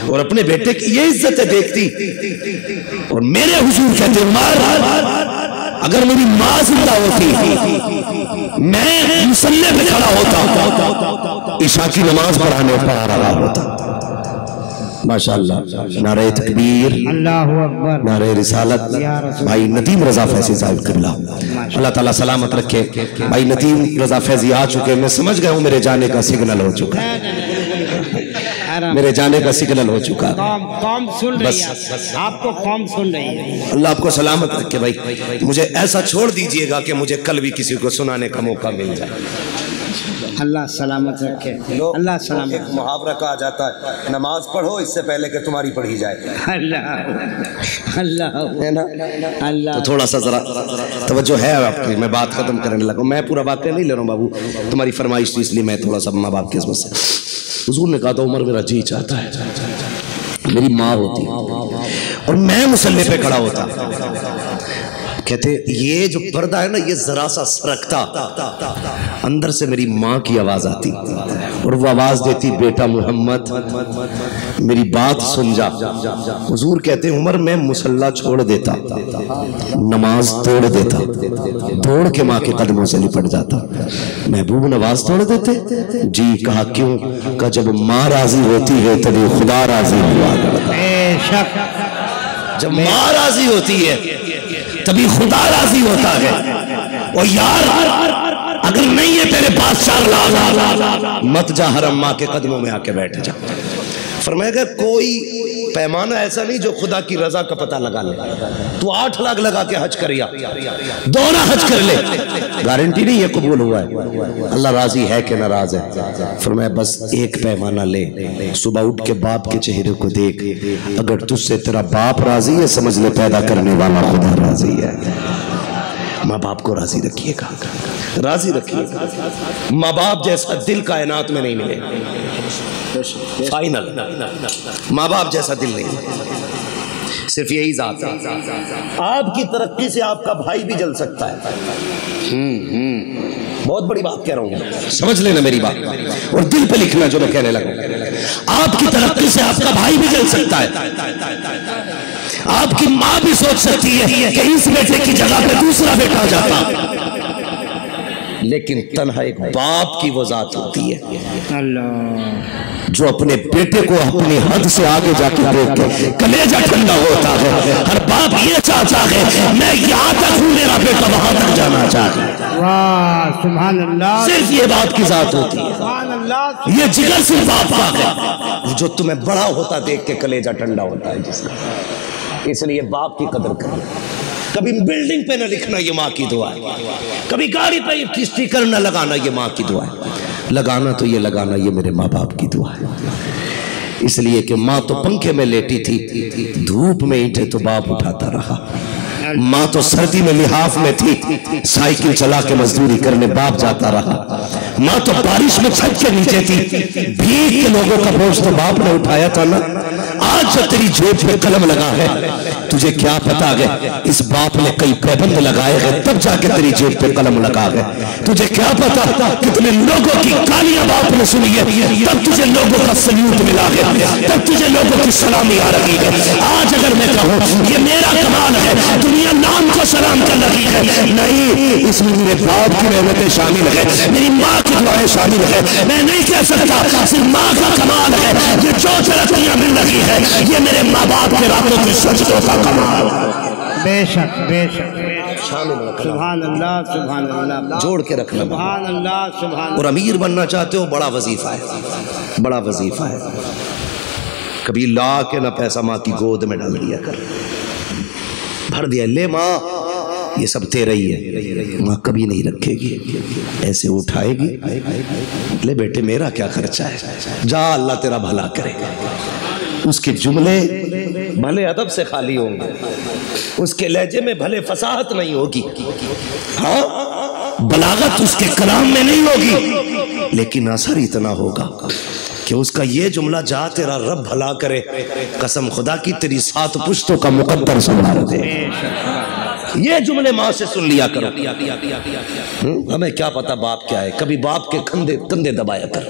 اور اپنے بیٹے کی یہ عزت دیکھتی اور میرے حضور کہتے عمر اگر میری ماں زندہ ہوتی میں مصلی پہ کھڑا ہوتا عشاء کی نماز پڑھانے پڑھا رہا ہوتا. ماشاءاللہ. نعرہ تکبیر، اللہ اکبر، نعرہ رسالت. بھائی ندیم رضا فیضی صاحب قبلہ اللہ تعالیٰ سلامت رکھے. بھائی ندیم رضا فیضی آ چکے، میں سمجھ گیا ہوں میرے جانے کا سگنل ہو چکا ہے، میرے جانے کا سگنل ہو چکا ہے. قوم سن رہی ہے، آپ کو قوم سن رہی ہے. اللہ آپ کو سلامت رکھے. بھائی مجھے ایسا چھوڑ دیجئے گا کہ مجھے کل بھی کسی کو سنانے کا موقع مل جائے. اللہ سلامت رکھے. اللہ سلامت. ایک محاورہ کہا جاتا ہے نماز پڑھو اس سے پہلے کہ تمہاری پڑھی جائے. اللہ اللہ اللہ. تو تھوڑا سا ذرا توجہ ہے آپ کی. میں بات ختم کرنے لگا. میں پورا واقعہ نہیں لے رہا ہوں بابو، تمہاری فرمائش تھی اس لیے میں تھوڑا سا ماں باپ کی عظمت سے. حضور نے کہا تھا عمر میرا جی چاہتا ہے میری ماں ہوتی اور میں مصلی پہ کھڑا ہوتا. کہتے یہ جو پردہ ہے نا یہ ذرا سا سرکتا، اندر سے میری ماں کی آواز آتی اور وہ آواز دیتی بیٹا محمد میری بات سن جا. حضور کہتے ہیں عمر میں مصلی چھوڑ دیتا، نماز توڑ دیتا، دوڑ کے ماں کے قدموں سے لپٹ جاتا. محبوب نماز توڑ دیتے؟ جی. کہا کیوں؟ کہ جب ماں راضی ہوتی ہے تبھی خدا راضی ہوا کرتا. بے شک. جب ماں راضی ہوتی ہے تبھی خدا راضی ہوتا ہے. اور یار اگر نہیں ہے تیرے پاس 4 لاکھ مت جا حرم ماں کے قدموں میں آ کے بیٹھ جا. فرمایا کہ کوئی پیمانہ ایسا نہیں جو خدا کی رضا کا پتہ لگا لے. تو 8 لاکھ لگا کے حج کریا، دونوں حج کر لے، گارنٹی نہیں ہے قبول ہوا ہے. اللہ راضی ہے کہ ناراض ہے؟ فرمایا بس ایک پیمانہ لے. صبح اٹھ کے باپ کے چہرے کو دیکھ، اگر تجھ سے تیرا باپ راضی ہے سمجھ لے پیدا کرنے والا خدا راضی ہے. ماں باپ کو راضی رکھیے گا، راضی رکھیے گا. ماں باپ جیسا دل کائنات میں نہیں ملے. فائنل ماں باپ جیسا دل نہیں، صرف یہی ذات ہے. آپ کی ترقی سے آپ کا بھائی بھی جل سکتا ہے. بہت بڑی بات کہہ رہا ہوں، سمجھ لینا میری بات اور دل پہ لکھنا جو میں کہنے لگا. آپ کی ترقی سے آپ کا بھائی بھی جل سکتا ہے. آپ کی ماں بھی سوچ سکتی ہے کہ اس بیٹے کی جگہ پہ دوسرا بیٹا جاتا، لیکن تنہا ایک باپ کی وہ ذات ہوتی ہے اللہ جو اپنے بیٹے کو اپنی حد سے آگے جا کے دیکھ کے کلیجہ ٹھنڈا ہوتا ہے. ہر باپ یہ چاہتا ہے میں یہاں تک ہوں میرا بیٹا وہاں تک جانا چاہتا ہے. واہ سبحان اللہ. صرف یہ باپ کی ذات ہوتی ہے. سبحان اللہ. یہ جگر صرف باپ کا ہے جو تمہیں بڑا ہوتا دیکھ کے کلیجہ ٹھنڈا ہوتا ہے جس کا. اس لیے باپ کی قدر کرنا. کبھی بلڈنگ پہ نہ لکھنا یہ ماں کی دعا ہے. کبھی گاڑی پہ اسٹیکر نہ لگانا یہ ماں کی دعا ہے. لگانا تو یہ لگانا یہ میرے ماں باپ کی دعا ہے. اس لیے کہ ماں تو پنکھے میں لیٹی تھی، دھوپ میں اینٹیں تو باپ اٹھاتا رہا. ماں تو سردی میں لحاف میں تھی، سائیکل چلا کے مزدوری کرنے باپ جاتا رہا. ماں تو بارش میں چھت کے نیچے تھی، بھیگ کے لوگوں کا بوجھ تو باپ نے اٹھایا تھا نا. آج جو تیری جیب پہ قلم لگا ہے تجھے کیا پتا ہے اس باپ نے کئی پیبند لگائے ہیں تب جا کے تیری جیب پہ قلم لگا ہے. تجھے کیا پتا کتنے لوگوں کی گالیاں باپ نے سنی ہے تب تجھے لوگوں کا سلیوٹ ملا ہے، تب تجھے لوگوں کی سلامی آ رہی ہے. آج اگر میں کہوں یہ میرا کمال ہے دنیا نام کو سلام کر رہی ہے، نہیں اس میں میرے باپ کی نعمتیں شامل ہے، میری ماں کی دعائیں شامل ہے. میں نہیں کہہ سکتا صرف ماں کا کمال ہے یہ جو ترقیاں مل رہی ہے یہ میرے ماں باپ کے راتوں کی سجدوں کا کمال ہے. بے شک بے شک. سبحان اللہ سبحان اللہ. جوڑ کے رکھنا. سبحان اللہ سبحان. اور امیر بننا چاہتے ہو بڑا وظیفہ ہے، بڑا وظیفہ ہے. کبھی لا کے نہ پیسہ ماں کی گود میں ڈال دیا کر، بھر دیا لے ماں یہ سب تیرا ہی ہے. ماں کبھی نہیں رکھے گی، ایسے اٹھائے گی لے بیٹے میرا کیا خرچہ ہے، جا اللہ تیرا بھلا کرے. اس کے جملے بھلے ادب سے خالی ہوں گے، اس کے لہجے میں بھلے فصاحت نہیں ہوگی، ہاں بلاغت اس کے کلام میں نہیں ہوگی، لیکن اثر اتنا ہوگا کہ اس کا یہ جملہ جا تیرا رب بھلا کرے قسم خدا کی تیری 7 پشتوں کا مقدر سنبھال دے. یہ جملے ماں سے سن لیا کرو. ہمیں کیا پتا باپ کیا ہے، کبھی باپ کے کندھے دبایا کر.